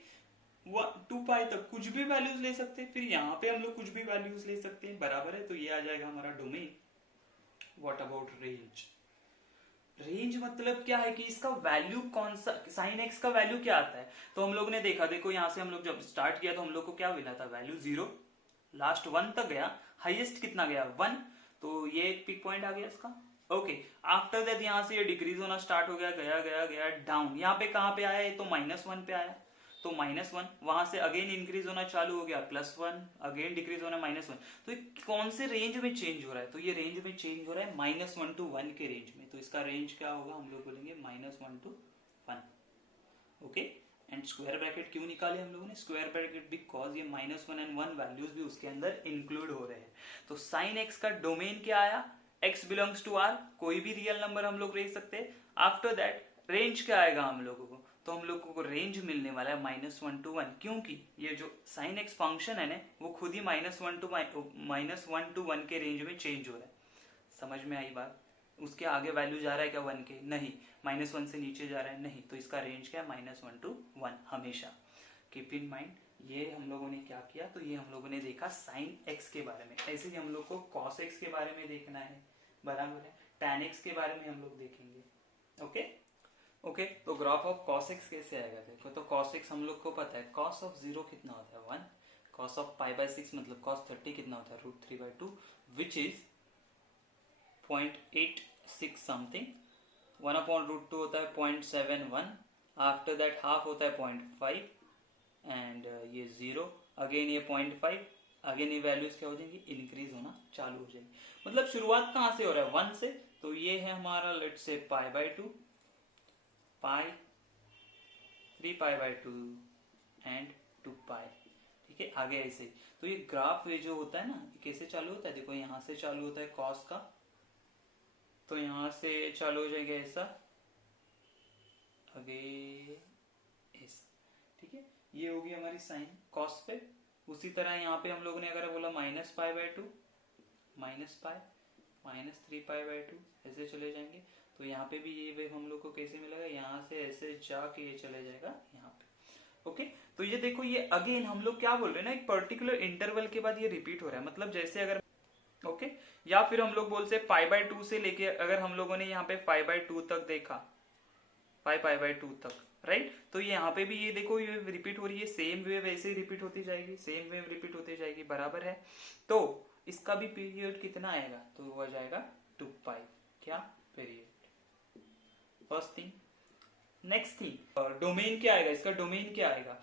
2π तक कुछ भी वैल्यूज ले सकते हैं, फिर यहाँ पे हम लोग कुछ भी वैल्यूज ले सकते हैं, बराबर है। तो ये आ जाएगा हमारा domain. What about range, range मतलब क्या है कि इसका वैल्यू कौन सा, साइन एक्स का वैल्यू क्या आता है। तो हम लोग ने देखा, देखो यहाँ से हम लोग जब स्टार्ट किया तो हम लोग को क्या मिला था, वैल्यू 0, लास्ट 1 तक गया, हाईएस्ट कितना गया 1, तो ये एक पिक पॉइंट आ गया इसका। ओके, आफ्टर दैट यहाँ से ये डिक्रीज होना स्टार्ट हो गया, गया गया गया डाउन, यहाँ पे कहाँ पे आया, ये तो -1 पे आया, तो -1, वहां से अगेन इंक्रीज होना चालू हो गया, +1, अगेन डिक्रीज होना -1। तो कौन से रेंज में चेंज हो रहा है, तो ये रेंज में चेंज हो रहा है -1 to 1 के रेंज में। तो इसका रेंज क्या होगा, हम लोग बोलेंगे -1 to 1। Okay, and square bracket क्यों निकाले हम लोगों ने, स्क्वायर ब्रैकेट बिकॉज ये -1 एंड 1 वैल्यूज भी उसके अंदर इंक्लूड हो रहे हैं। तो साइन एक्स का डोमेन क्या आया, x बिलोंग्स टू r, कोई भी रियल नंबर हम लोग ले सकते हैं। आफ्टर दैट रेंज क्या आएगा हम लोगों को, तो हम लोगों को रेंज मिलने वाला है -1 to 1, क्योंकि ये जो साइन एक्स फंक्शन है ना, वो खुद ही -1 to 1 के रेंज में चेंज हो रहा है। समझ में आई बात, उसके आगे वैल्यू जा रहा है क्या 1 के, नहीं, -1 से नीचे जा रहा है, नहीं, तो इसका रेंज क्या है, -1 to 1 हमेशा। कीप इन माइंड, ये हम लोगों ने क्या किया, तो ये हम लोगों ने देखा साइन एक्स के बारे में। ऐसे ही हम लोग को कॉस एक्स के बारे में देखना है, बराबर है, टैन एक्स के बारे में हम लोग देखेंगे। ओके, तो ग्राफ ऑफ कॉस एक्स कैसे आएगा, देखो, तो कॉस एक्स हम लोग को पता है, कॉस ऑफ 0 कितना होता है 1, कॉस ऑफ π/6 मतलब कॉस 30 कितना होता है, √3/2, विच इज 0.86 समथिंग, 1/√2 होता है 0.71, आफ्टर दैट हाफ होता है 0.5 एंड ये 0, अगेन ये 0.5, अगेन ये वैल्यूज क्या हो जाएंगी, इंक्रीज होना चालू हो जाएगी। मतलब शुरुआत कहाँ से हो रहा है, 1 से, तो ये है हमारा लेट से π/2, पाई, 3π/2 एंड 2π, ठीक है, आगे ऐसे। तो ये ग्राफ ये जो होता है ना, कैसे चालू होता है, देखो यहां से चालू होता है कॉस का, तो यहां से चालू हो जाएगा ऐसा, आगे ऐसा, ठीक है, ये होगी हमारी साइन कॉस पे। उसी तरह यहाँ पे हम लोगों ने अगर बोला -π/2, -π, -3π/2, ऐसे चले जाएंगे। तो यहाँ पे भी ये वेव हम लोग को कैसे मिलेगा, यहाँ से ऐसे जाके ये चले जाएगा यहाँ पे। ओके, तो ये देखो, ये अगेन हम लोग क्या बोल रहे हैं ना, एक पर्टिकुलर इंटरवल के बाद ये रिपीट हो रहा है, मतलब जैसे अगर ओके, या फिर हम लोग बोल से π/2 से लेके, अगर हम लोगों ने यहाँ पे π/2 तक देखा, π/2 तक, राइट, तो ये यहाँ पे भी ये देखो, ये रिपीट हो रही है, सेम वेव ऐसे ही रिपीट होती जाएगी, सेम वेव रिपीट होती जाएगी, बराबर है। तो इसका भी पीरियड कितना आएगा, तो वो जाएगा 2π, क्या period, first thing. Next thing, domain क्या आएगा, इसका डोमेन क्या आएगा,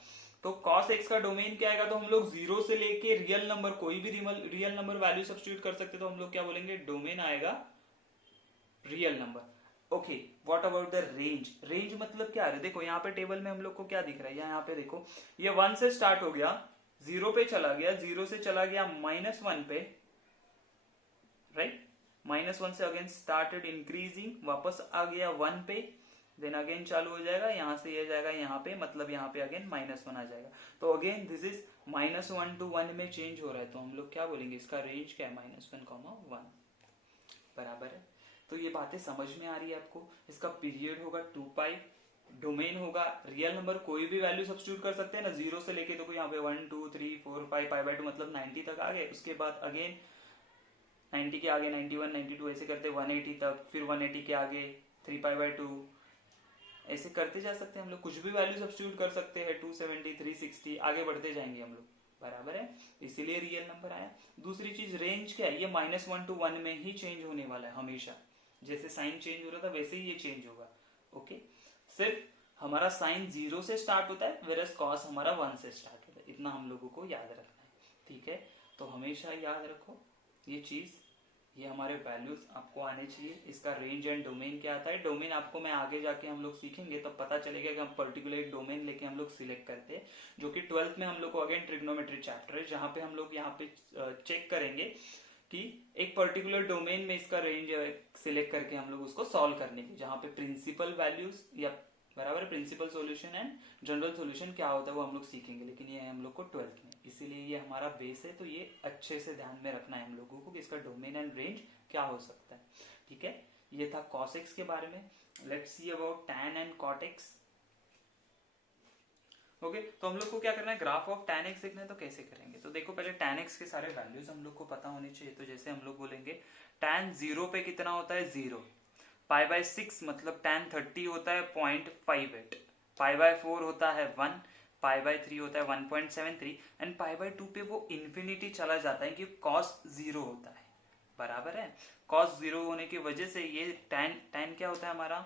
तो cos x का डोमेन क्या आएगा, तो हम लोग 0 से लेके रियल नंबर, कोई भी रियल नंबर वैल्यू सब्स्टिट्यूट कर सकते, तो हम लोग क्या बोलेंगे, डोमेन आएगा real number. Okay, what about the range, range मतलब क्या है, देखो यहाँ पे टेबल में हम लोग को क्या दिख रहा है, यहाँ पे देखो, ये 1 से स्टार्ट हो गया, 0 पे चला गया, 0 से चला गया -1 पे, राइट, -1 से अगेन स्टार्टेड इंक्रीजिंग, वापस आ गया 1 पे, देन अगेन चालू हो जाएगा, यहां से ये जाएगा यहाँ पे, मतलब यहाँ पे अगेन -1 आ जाएगा। तो अगेन दिस इज -1 to 1 में चेंज हो रहा है, तो हम लोग क्या बोलेंगे, इसका रेंज क्या है, -1, 1, बराबर है। तो ये बातें समझ में आ रही है आपको। इसका पीरियड होगा 2π, डोमेन होगा रियल नंबर, कोई भी वैल्यू सब्स्टिट्यूट कर सकते हैं ना, 0 से लेके, तो यहाँ पे 1 2 3 4 5 π/2 मतलब 90 तक आ गए, उसके बाद अगेन 90 के आगे 91 92 ऐसे करते 180 तक, फिर 180 के आगे 3π/2, ऐसे करते जा सकते हैं हम लोग, कुछ भी वैल्यू सब्स्टिट्यूट कर सकते हैं, 270 360 आगे बढ़ते जाएंगे हम लोग। बराबर है, इसीलिए रियल नंबर आया। दूसरी चीज रेंज क्या है, ये -1 to 1 में ही चेंज होने वाला है हमेशा, जैसे साइन चेंज हो रहा था वैसे ही ये चेंज होगा। ओके, सिर्फ हमारा साइन 0 से स्टार्ट होता है, वेरस कॉस हमारा 1 से स्टार्ट होता है, इतना हम लोगों को याद रखना है। ठीक है, तो हमेशा याद रखो ये चीज, ये हमारे वैल्यूज आपको आने चाहिए। इसका रेंज एंड डोमेन क्या आता है, डोमेन आपको मैं आगे जाके हम लोग सीखेंगे तब पता चलेगा कि हम पर्टिकुलर एक डोमेन लेके हम लोग सिलेक्ट करते हैं, जो कि 12th में हम लोग को अगेन ट्रिग्नोमेट्री चैप्टर है, जहाँ पे हम लोग यहाँ पे चेक करेंगे कि एक पर्टिकुलर डोमेन में इसका रेंज सिलेक्ट करके हम लोग उसको सॉल्व करने की, जहाँ पे प्रिंसिपल वैल्यूज या बराबर principal solution and general solution क्या होता है वो हम लोग सीखेंगे, लेकिन ये है हम लोग को 12th में, इसीलिए ये हमारा बेस है। तो ये अच्छे से ध्यान में रखना है हम लोगों को कि इसका डोमेन एंड रेंज क्या हो सकता है। ठीक है, ये था cos x के बारे में। Let's see about tan and cot x। Okay, तो हम लोग को क्या करना है, ग्राफ ऑफ tan x देखना है, तो कैसे करेंगे, तो देखो पहले tan x के सारे वैल्यूज हम लोग को पता होने चाहिए। तो जैसे हम लोग बोलेंगे tan 0 पे कितना होता है 0, π/6 मतलब tan 30 होता है 0.58, π/4 होता है 1, π/3 होता है 1.73 एंड π/2 पे वो इन्फिनिटी चला जाता है कि cos 0 होता है, बराबर है। cos 0 होने की वजह से ये tan क्या होता है हमारा,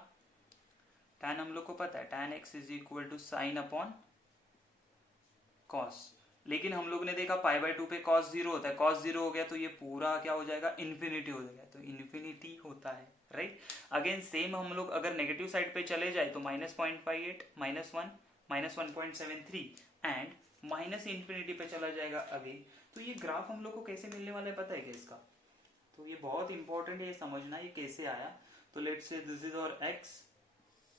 tan हम लोग को पता है tan x is equal to sine upon cos, लेकिन हम लोग ने देखा π/2 पे cos 0 होता है, cos 0 हो गया तो ये पूरा क्या हो जाएगा, इन्फिनिटी हो जाएगा, तो इन्फिनिटी होता है, राइट। अगेन सेम हम लोग अगर नेगेटिव साइड पे चले जाए तो -0.58, -1, -1.73 एंड माइनस इन्फिनिटी पे चला जाएगा अभी। तो ये ग्राफ हम लोग को कैसे मिलने वाला है पता है क्या इसका, तो ये बहुत इंपॉर्टेंट है, ये समझना ये कैसे आया। तो लेट्स से दिस इज और x,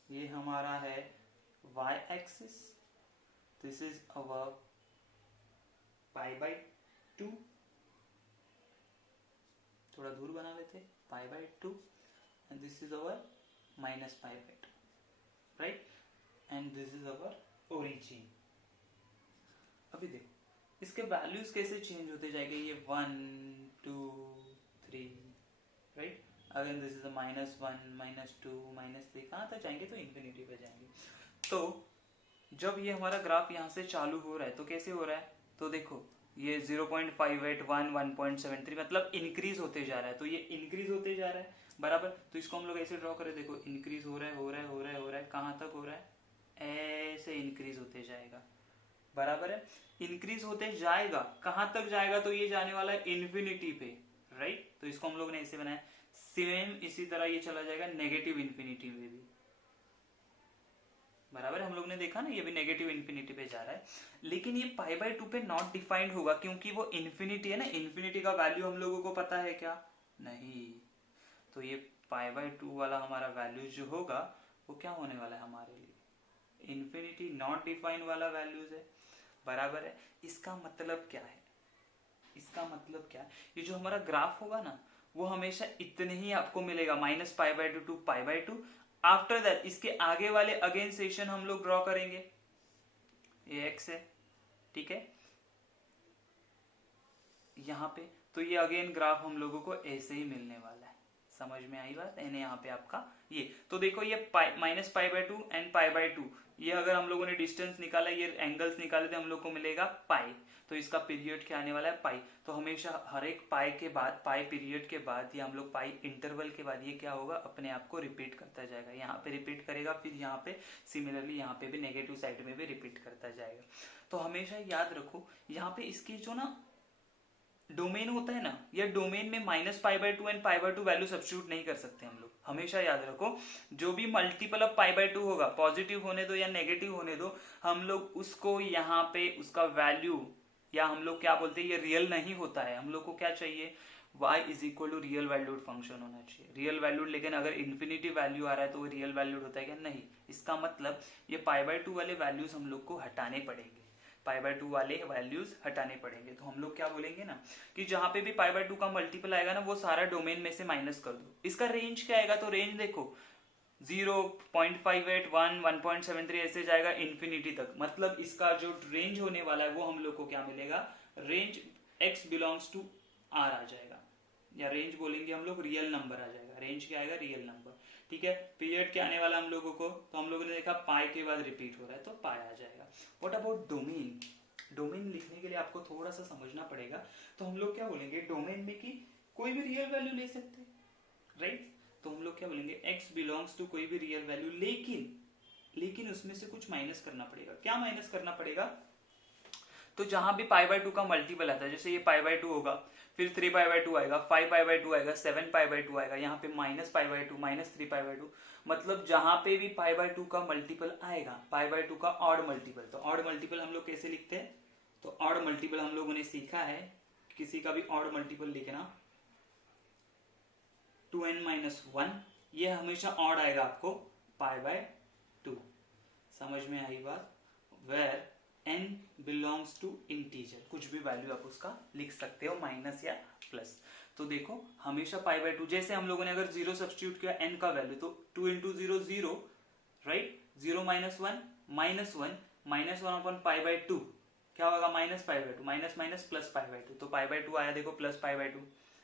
ये हमारा है y axis, this is our π/2, थोड़ा दूर बना लेते π/2 and this is our -π/2, right, and this is our origin. अभी देखो इसके वैल्यूज कैसे चेंज होते जाएंगे, ये 1 2 3, राइट, अगेन दिस इज -1 -2 -3, कहाँ तक जाएंगे, तो इन्फिनिटी पे जाएंगे। तो जब ये हमारा ग्राफ यहाँ से चालू हो रहा है तो कैसे हो रहा है, तो देखो ये 0.58 1 1.73 मतलब इंक्रीज होते जा रहा है, तो ये इंक्रीज होते जा रहा है, बराबर। तो इसको हम लोग ऐसे ड्रॉ करें, देखो इंक्रीज हो रहा है हो रहा है हो रहा है हो रहा है, कहाँ तक हो रहा है, ऐसे इंक्रीज होते जाएगा, बराबर है। इंक्रीज होते जाएगा, कहाँ तक जाएगा, तो ये जाने वाला है इन्फिनिटी पे, राइट। तो इसको हम लोग ने ऐसे बनाया, सेम इसी तरह ये चला जाएगा नेगेटिव इन्फिनिटी में भी, बराबर। हम लोग ने देखा ना ये भी नेगेटिव इन्फिनिटी पे जा रहा है, लेकिन ये π/2 पे नॉट डिफाइंड होगा क्योंकि वो इन्फिनिटी है ना, इन्फिनिटी का वैल्यू हम लोगों को पता है क्या, नहीं। तो ये π/2 वाला हमारा वैल्यू जो होगा वो क्या होने वाला है हमारे लिए, इन्फिनिटी नॉट डिफाइंड वाला वैल्यूज है, बराबर है। इसका मतलब क्या है, इसका मतलब क्या है, ये जो हमारा ग्राफ होगा ना वो हमेशा इतने ही आपको मिलेगा, -π/2 to π/2। आफ्टर दैट इसके आगे वाले अगेन सेशन हम लोग ड्रॉ करेंगे, ये x है, ठीक है, यहाँ पे। तो ये अगेन ग्राफ हम लोगों को ऐसे ही मिलने वाला है, समझ में आई बात, यानी यहाँ पे आपका ये, तो देखो ये -π/2 एंड π/2, ये अगर हम लोगों ने डिस्टेंस निकाला, ये एंगल्स निकाले थे, हम लोग को मिलेगा पाई, तो इसका पीरियड क्या आने वाला है पाई। तो हमेशा हर एक पाई के बाद, पाई पीरियड के बाद, या हम लोग पाई इंटरवल के बाद ये क्या होगा, अपने आप को रिपीट करता जाएगा, यहाँ पे रिपीट करेगा, फिर यहाँ पे सिमिलरली यहाँ पे भी नेगेटिव साइड में भी रिपीट करता जाएगा। तो हमेशा याद रखो यहाँ पे इसकी जो ना डोमेन होता है ना, या डोमेन में -π/2 एंड π/2 वैल्यू सब्स्टिट्यूट नहीं कर सकते हम लोग, हमेशा याद रखो। जो भी मल्टीपल ऑफ π/2 होगा, पॉजिटिव होने दो या नेगेटिव होने दो, हम लोग उसको यहाँ पे उसका वैल्यू, या हम लोग क्या बोलते हैं, ये रियल नहीं होता है, हम लोग को क्या चाहिए, y is equal to real valued function होना चाहिए, रियल वैल्यूड। लेकिन अगर इन्फिनिटी वैल्यू आ रहा है तो वो रियल वैल्यूड होता है क्या, नहीं। इसका मतलब ये π/2 वाले वैल्यूज हम लोग को हटाने पड़ेंगे, π/2 वाले वैल्यूज हटाने पड़ेंगे। तो हम लोग क्या बोलेंगे ना कि जहां पे भी π/2 का मल्टीपल आएगा ना, वो सारा डोमेन में से माइनस कर दो। इसका रेंज क्या आएगा, तो रेंज देखो 0, 0.58, 1, 1.73 ऐसे जाएगा इन्फिनिटी तक। मतलब इसका जो रेंज होने वाला है वो हम लोग को क्या मिलेगा, range x belongs to r आ जाएगा, या रेंज बोलेंगे हम लोग रियल नंबर आ जाएगा। रेंज क्या आएगा, रियल नंबर, ठीक है। पीरियड क्या आने वाला हम लोगों को, तो हम लोगों ने देखा पाई के बाद रिपीट हो रहा है तो पाई आ जाएगा। व्हाट अबाउट डोमेन, डोमेन लिखने के लिए आपको थोड़ा सा समझना पड़ेगा। तो हम लोग क्या बोलेंगे डोमेन में कि कोई भी रियल वैल्यू ले सकते हैं, राइट। तो हम लोग क्या बोलेंगे x बिलोंग्स टू कोई भी रियल वैल्यू, लेकिन उसमें से कुछ माइनस करना पड़ेगा। क्या माइनस करना पड़ेगा? तो जहां भी पाई बाय टू का मल्टीपल आता है, जैसे ये पाई बाय टू होगा, फिर 3 पाई बाय टू आएगा, 5 पाई बाय टू आएगा, 7 पाई बाय टू आएगा, यहाँ पे minus pi by two, minus 3 pi by two, मतलब जहां पे भी पाई बाय टू का मल्टीपल आएगा, पाई बाय टू का ऑड मल्टीपल। तो ऑड मल्टीपल हम लोग कैसे लिखते हैं? तो ऑड मल्टीपल हम लोगों ने सीखा है, किसी का भी ऑड मल्टीपल लिखना 2n-1, ये हमेशा ऑड आएगा आपको पाई बाय टू। समझ में आई बात? Where n belongs to integer, कुछ भी वैल्यू आप उसका लिख सकते हो, माइनस या प्लस। तो देखो हमेशा पाई बाय टू, जैसे हम लोगों ने अगर जीरो सब्स्टिट्यूट किया n का वैल्यू, तो 2 into zero zero, right, 0 minus one minus one upon pi by two, क्या होगा? Minus pi by two, minus minus plus pi by two, तो पाई बाय टू आया, देखो प्लस पाई बाय टू,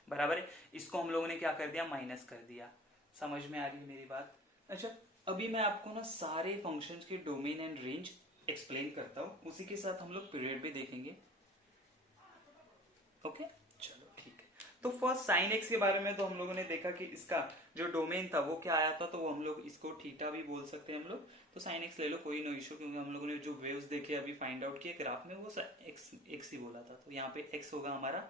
बराबर है। इसको हम लोगों ने क्या कर दिया? माइनस कर दिया। समझ में आ रही है मेरी बात? अच्छा, अभी मैं आपको ना सारे फंक्शंस के डोमेन एंड रेंज एक्सप्लेन करता हूं, उसी के साथ हम लोग पीरियड भी देखेंगे। ओके, चलो ठीक है। तो फर्स्ट साइन एक्स के बारे में तो हम लोगों ने देखा कि इसका जो डोमेन था वो क्या आया था, तो वो हम लोग इसको थीटा भी बोल सकते हैं हम लोग। तो साइन एक्स ले लो, कोई नो इशू, क्योंकि हम लोगों ने जो वेव्स देखे अभी फाइंड आउट किए ग्राफ में, वो एक्स ही बोला था। तो यहाँ पे एक्स होगा हमारा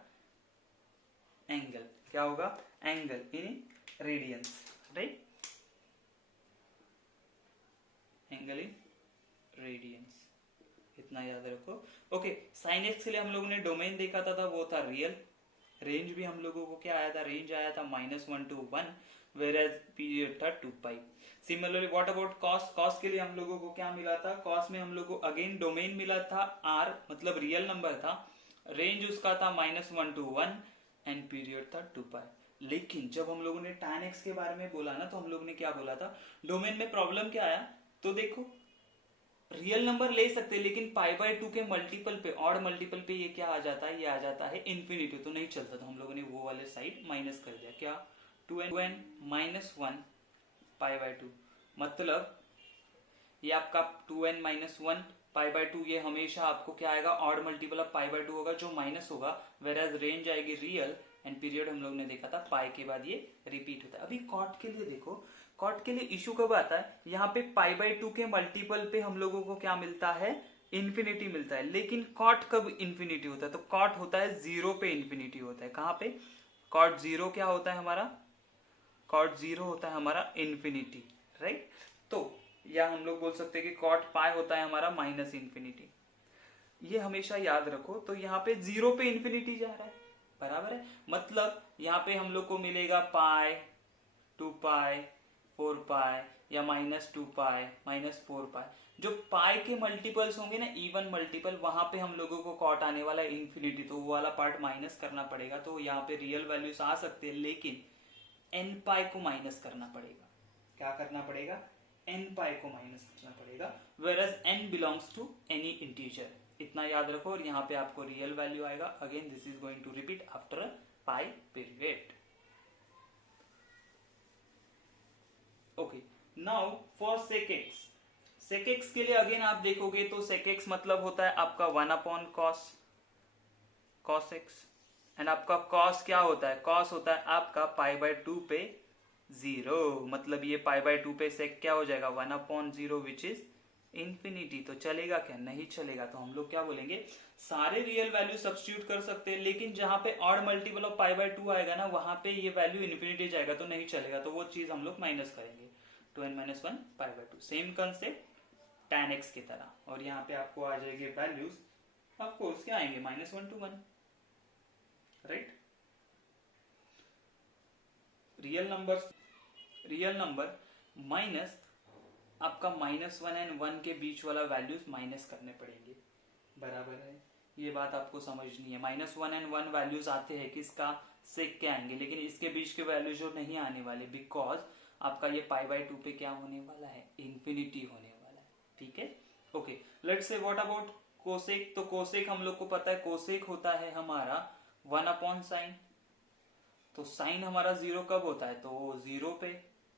एंगल, क्या होगा? Angle in radiance, right, angle in radiance, इतना याद रखो। ओके, साइन एक्स के लिए हम लोगों ने डोमेन देखा था वो था रियल। रेंज भी हम लोगों को क्या आया था? रेंज आया था -1 to 1, वेर एज पीरियड था 2 pi. Similarly what about cos? Cos के लिए हम लोगों को क्या मिला था? कॉस में हम लोगों को अगेन डोमेन मिला था r, मतलब रियल नंबर था, रेंज उसका था -1 to 1 एंड पीरियड था 2 पाई। लेकिन जब हम लोगों ने tan x के बारे में बोला ना, तो हम लोगों ने क्या बोला था? डोमेन में प्रॉब्लम क्या आया? तो देखो रियल नंबर ले सकते हैं, लेकिन पाई बाय टू के मल्टीपल पे, ऑड मल्टीपल पे ये क्या आ जाता है? ये आ जाता है इन्फिनिटी, तो नहीं चलता। तो हम लोगों ने वो वाले साइड माइनस कर दिया, क्या? 2n-1 पाई बाय टू, मतलब ये आपका 2n-1 पाई बाय टू, ये हमेशा आपको क्या आएगा? Odd multiple of pi by two होगा, जो माइनस होगा, वेर एज रेंज आएगी रियल एंड पीरियड हम लोग ने देखा था पाई के बाद ये रिपीट होता है। अभी कॉट के लिए देखो, कॉट के लिए इशू कब आता है? यहाँ पे पाई बाय टू के मल्टीपल पे हम लोगों को क्या मिलता है? इन्फिनिटी मिलता है। लेकिन कॉट कब इन्फिनिटी होता है? तो कॉट होता है जीरो पे इन्फिनिटी होता है। कहाँ पे? कॉट जीरो क्या होता है हमारा? कॉट जीरो होता है हमारा इन्फिनिटी, राइट। तो या हम लोग बोल सकते हैं कि कॉट पाई होता है हमारा माइनस इन्फिनिटी। ये हमेशा याद रखो। तो यहाँ पे जीरो पे इन्फिनिटी जा रहा है, बराबर है, मतलब यहाँ पे हम लोग को मिलेगा पाई, 2 पाई, 4 पाई, या -2 पाई, -4 पाई। जो पाई के मल्टीपल्स होंगे ना, इवन मल्टीपल, वहां पे हम लोगों को कॉट आने वाला है इन्फिनिटी, तो वो वाला पार्ट माइनस करना पड़ेगा। तो यहाँ पे रियल वैल्यूज आ सकते हैं, लेकिन n पाई को माइनस करना पड़ेगा। क्या करना पड़ेगा? n पाई को माइनस करना पड़ेगा, whereas n belongs to any integer. इतना याद रखो। और यहाँ पे आपको रियल वैल्यू आएगा। Again this is going to repeat after pi period. Okay, now for sec x। sec x के लिए अगेन आप देखोगे तो sec x मतलब होता है आपका 1/cos x, एंड आपका cos क्या होता है? cos होता है आपका पाई बाय टू पे 0, मतलब ये पाई बाय टू पे sec क्या हो जाएगा? 1/0 विच इज इंफिनिटी। तो चलेगा क्या? नहीं चलेगा। तो हम लोग क्या बोलेंगे? सारे रियल वैल्यू सब्स्टिट्यूट कर सकते हैं, लेकिन जहां पे odd multiple of pi by two आएगा ना, वहां पे ये वैल्यू इन्फिनिटी जाएगा, तो नहीं चलेगा। तो वो चीज हम लोग माइनस करेंगे, 2n-1 pi by two. Same concept tan x की तरह। और यहाँ पे आपको आ जाएंगे वैल्यूज, ऑफकोर्स क्या आएंगे? -1 to 1, right. Real number minus आपका -1 एंड 1 के बीच वाला वैल्यूज माइनस करने पड़ेंगे, बराबर है। ये बात आपको समझनी है। -1 एंड 1 वैल्यूज आते हैं किसका? सेक के आएंगे, लेकिन इसके बीच के वैल्यूज जो नहीं आने वाले, बिकॉज आपका ये पाई बाय टू पे क्या होने वाला है? इन्फिनिटी होने वाला है, ठीक है। Okay, let's say what about cosec. तो कोसेक हम लोग को पता है, कोसेक होता है हमारा 1/sin। तो साइन हमारा जीरो कब होता है? तो जीरो पे,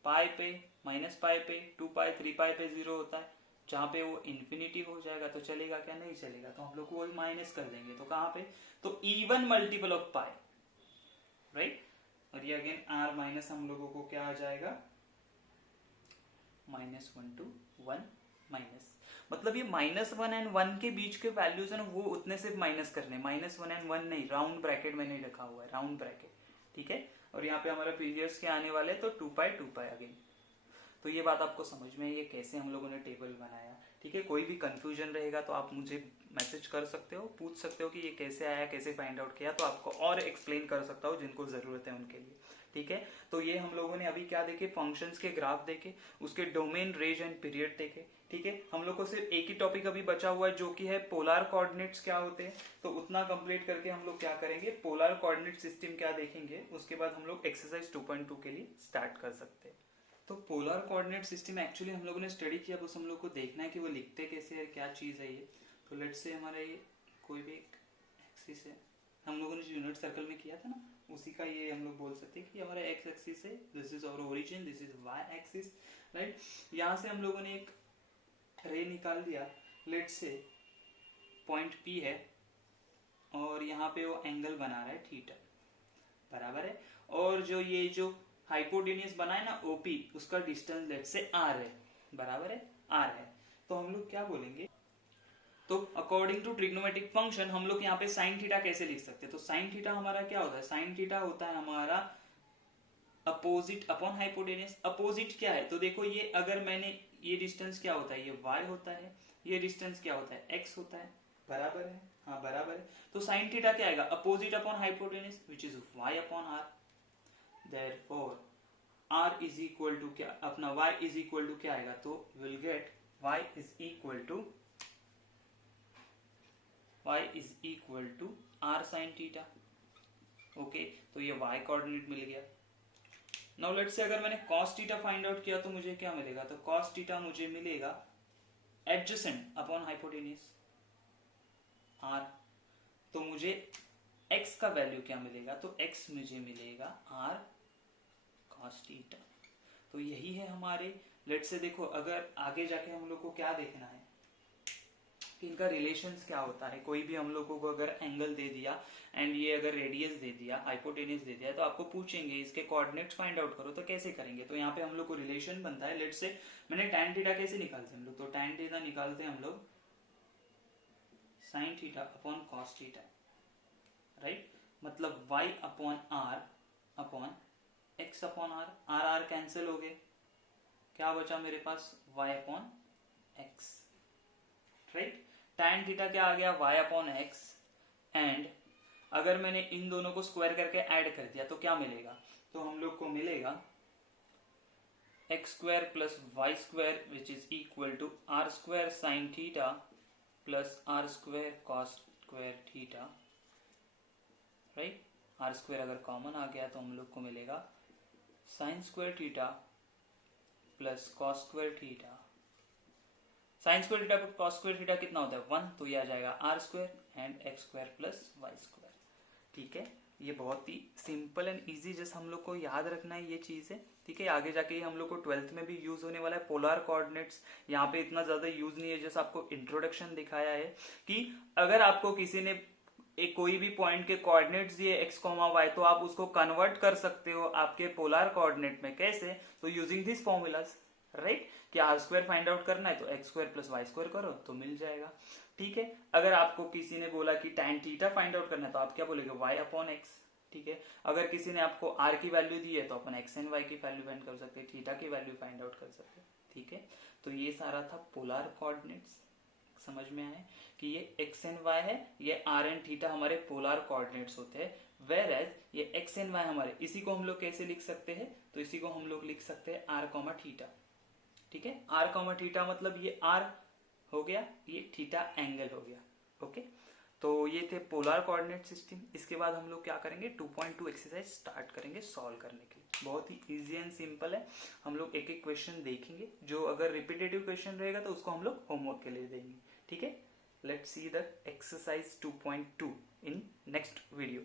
पाई पे, -पाई पे, 2 पाई, 3 पाई पे जीरो होता है। जहाँ पे वो इन्फिनिटी हो जाएगा तो चलेगा क्या, नहीं चलेगा, तो हम लोग को वही माइनस कर देंगे। तो कहाँ पे, तो even multiple of pi, right. और ये अगेन आर माइनस हम लोगों को क्या आ जाएगा, -1 to 1 माइनस, मतलब ये -1 एंड 1 के बीच के वैल्यूज है ना वो उतने सिर्फ माइनस करने, -1 एंड 1 नहीं, राउंड ब्रैकेट मैंने रखा हुआ है, राउंड ब्रैकेट, ठीक है। और यहाँ पे हमारा पीरियड्स के आने वाले तो 2 पाई अगेन। तो ये बात आपको समझ में है, ये कैसे हम लोगों ने टेबल बनाया, ठीक है। कोई भी कंफ्यूजन रहेगा तो आप मुझे मैसेज कर सकते हो, पूछ सकते हो कि ये कैसे आया, कैसे फाइंड आउट किया, तो आपको और एक्सप्लेन कर सकता हूँ जिनको जरूरत है उनके लिए, ठीक है। तो ये हम लोगों ने अभी क्या देखे, फंक्शंस के ग्राफ देखे, उसके डोमेन, रेंज एंड पीरियड देखे, ठीक है। हम लोग को सिर्फ एक ही टॉपिक अभी बचा हुआ है जो कि है पोलर कोऑर्डिनेट्स क्या होते हैं, तो उतना कंप्लीट करके हम लोग क्या करेंगे, पोलर कोऑर्डिनेट सिस्टम क्या देखेंगे, उसके बाद हम लोग एक्सरसाइज 2.2 के लिए स्टार्ट कर सकते हैं। तो पोलर कोऑर्डिनेट सिस्टम एक्चुअली हम लोगों ने स्टडी किया, बस हम लोग को देखना है कि वो लिखते कैसे है, क्या चीज़ है ये। तो लेट्स से हमारा ये कोई भी एक्सिस है, हम लोगों ने जो यूनिट सर्कल में किया था ना, उसी का ये हम लोग बोल सकते हैं कि हमारा एक्स एक्सिस है, this is our origin, this is y axis, right. यहाँ से हम लोगों ने एक रे निकाल दिया, लेट्स से पॉइंट पी है और यहाँ पे वो एंगल बना रहा है थीटा, बराबर है। और जो ये जो हाइपोटेनियस बना है ना ओपी, उसका डिस्टेंस लेट से आर है, बराबर है, आर है। तो हम लोग क्या बोलेंगे, तो अकॉर्डिंग टू ट्रिग्नोमेट्रिक फंक्शन हम लोग यहाँ पे साइन थीटा कैसे लिख सकते हैं, तो साइन थीटा हमारा क्या होता है, साइन थीटा होता है हमारा अपोजिट अपॉन हाइपोटेनियस। अपोजिट क्या है, तो देखो ये अगर मैंने, ये डिस्टेंस क्या होता है, ये y होता है, ये डिस्टेंस क्या होता है, x होता है, बराबर है, हाँ बराबर है। तो साइन थीटा क्या आएगा, opposite upon hypotenuse which is y upon r, therefore r is equal to क्या, अपना y इज इक्वल टू क्या आएगा, तो will get y is equal to r sine theta, okay. तो ये y कोऑर्डिनेट मिल गया। नाउ लेट्स से अगर मैंने cos थीटा फाइंड आउट किया तो मुझे क्या मिलेगा, तो cos थीटा मुझे मिलेगा एडजेसेंट अपॉन हाइपोटेनियस r। तो मुझे x का वैल्यू क्या मिलेगा, तो x मुझे मिलेगा r cos थीटा। तो यही है हमारे, लेट्स से देखो अगर आगे जाके हम लोग को क्या देखना है कि इनका रिलेशंस क्या होता है। कोई भी हम लोगों को अगर एंगल दे दिया एंड ये अगर रेडियस दे दिया, हाइपोटेनियस दे दिया, तो आपको पूछेंगे इसके कोऑर्डिनेट्स फाइंड आउट करो, तो कैसे करेंगे। तो यहाँ पे हम लोग को रिलेशन बनता है, लेट्स से मैंने tan थीटा कैसे निकालते हैं हम लोग, तो tan थीटा निकालते हैं हम लोग sin theta upon cos theta, right. मतलब y upon r upon x upon r, r r cancel हो गए, क्या बचा मेरे पास, y upon x, right. tan theta क्या आ गया, y अपॉन x, एंड अगर मैंने इन दोनों को स्क्वायर करके ऐड कर दिया तो क्या मिलेगा, तो हम लोग को मिलेगा x square plus y square which is equal to r square sine theta plus r square cos square theta, right. r square अगर कॉमन आ गया तो हम लोग को मिलेगा sine square theta plus cos square theta. Sine square theta पर cos square theta कितना होता है, 1, तो ये आ जाएगा r square and x square plus y square, ठीक है। ये बहुत ही सिंपल एंड इजी, जस्ट हम लोग को याद रखना है ये चीज़ है, ठीक है। आगे जाके हम लोग को 12th में भी यूज होने वाला है पोलर कोऑर्डिनेट्स, यहाँ पे इतना ज्यादा यूज नहीं है, जस्ट आपको इंट्रोडक्शन दिखाया है कि अगर आपको किसी ने एक कोई भी पॉइंट के कोऑर्डिनेट्स दिए x, y, तो आप उसको कन्वर्ट कर सकते हो आपके पोलर कोऑर्डिनेट में, कैसे, तो यूजिंग दिस फॉर्मूलाज, राइट। कि आर स्क्वायर फाइंड आउट करना है तो x square plus y square करो तो मिल जाएगा, ठीक है। अगर आपको किसी ने बोला कि tan थीटा फाइंड आउट करना है तो आप क्या बोलेंगे, y अपॉन एक्स, ठीक है। अगर किसी ने आपको r की वैल्यू दी है तो अपन x एंड y की वैल्यू फाइंड कर सकते हैं, थीटा की वैल्यू फाइंड आउट कर सकते हैं, ठीक है। तो ये सारा था पोलर कोऑर्डिनेट्स, समझ में आए कि ये x एंड y है, ये r एंड थीटा हमारे पोलर कोऑर्डिनेट्स होते हैं, वेर एज ये x एंड y हमारे, इसी को हम लोग कैसे लिख सकते हैं, तो इसी को हम लोग लिख सकते हैं r कॉमा थीटा, ठीक है। r कॉमा थीटा मतलब ये r हो गया, ये थीटा एंगल हो गया, ओके। तो ये थे पोलर कोऑर्डिनेट सिस्टम। इसके बाद हम लोग क्या करेंगे, 2.2 एक्सरसाइज स्टार्ट करेंगे सॉल्व करने के लिए। बहुत ही इजी एंड सिंपल है, हम लोग एक एक क्वेश्चन देखेंगे, जो अगर रिपीटेटिव क्वेश्चन रहेगा तो उसको हम लोग होमवर्क के लिए देंगे, ठीक है। Let's see the exercise 2.2 in next video.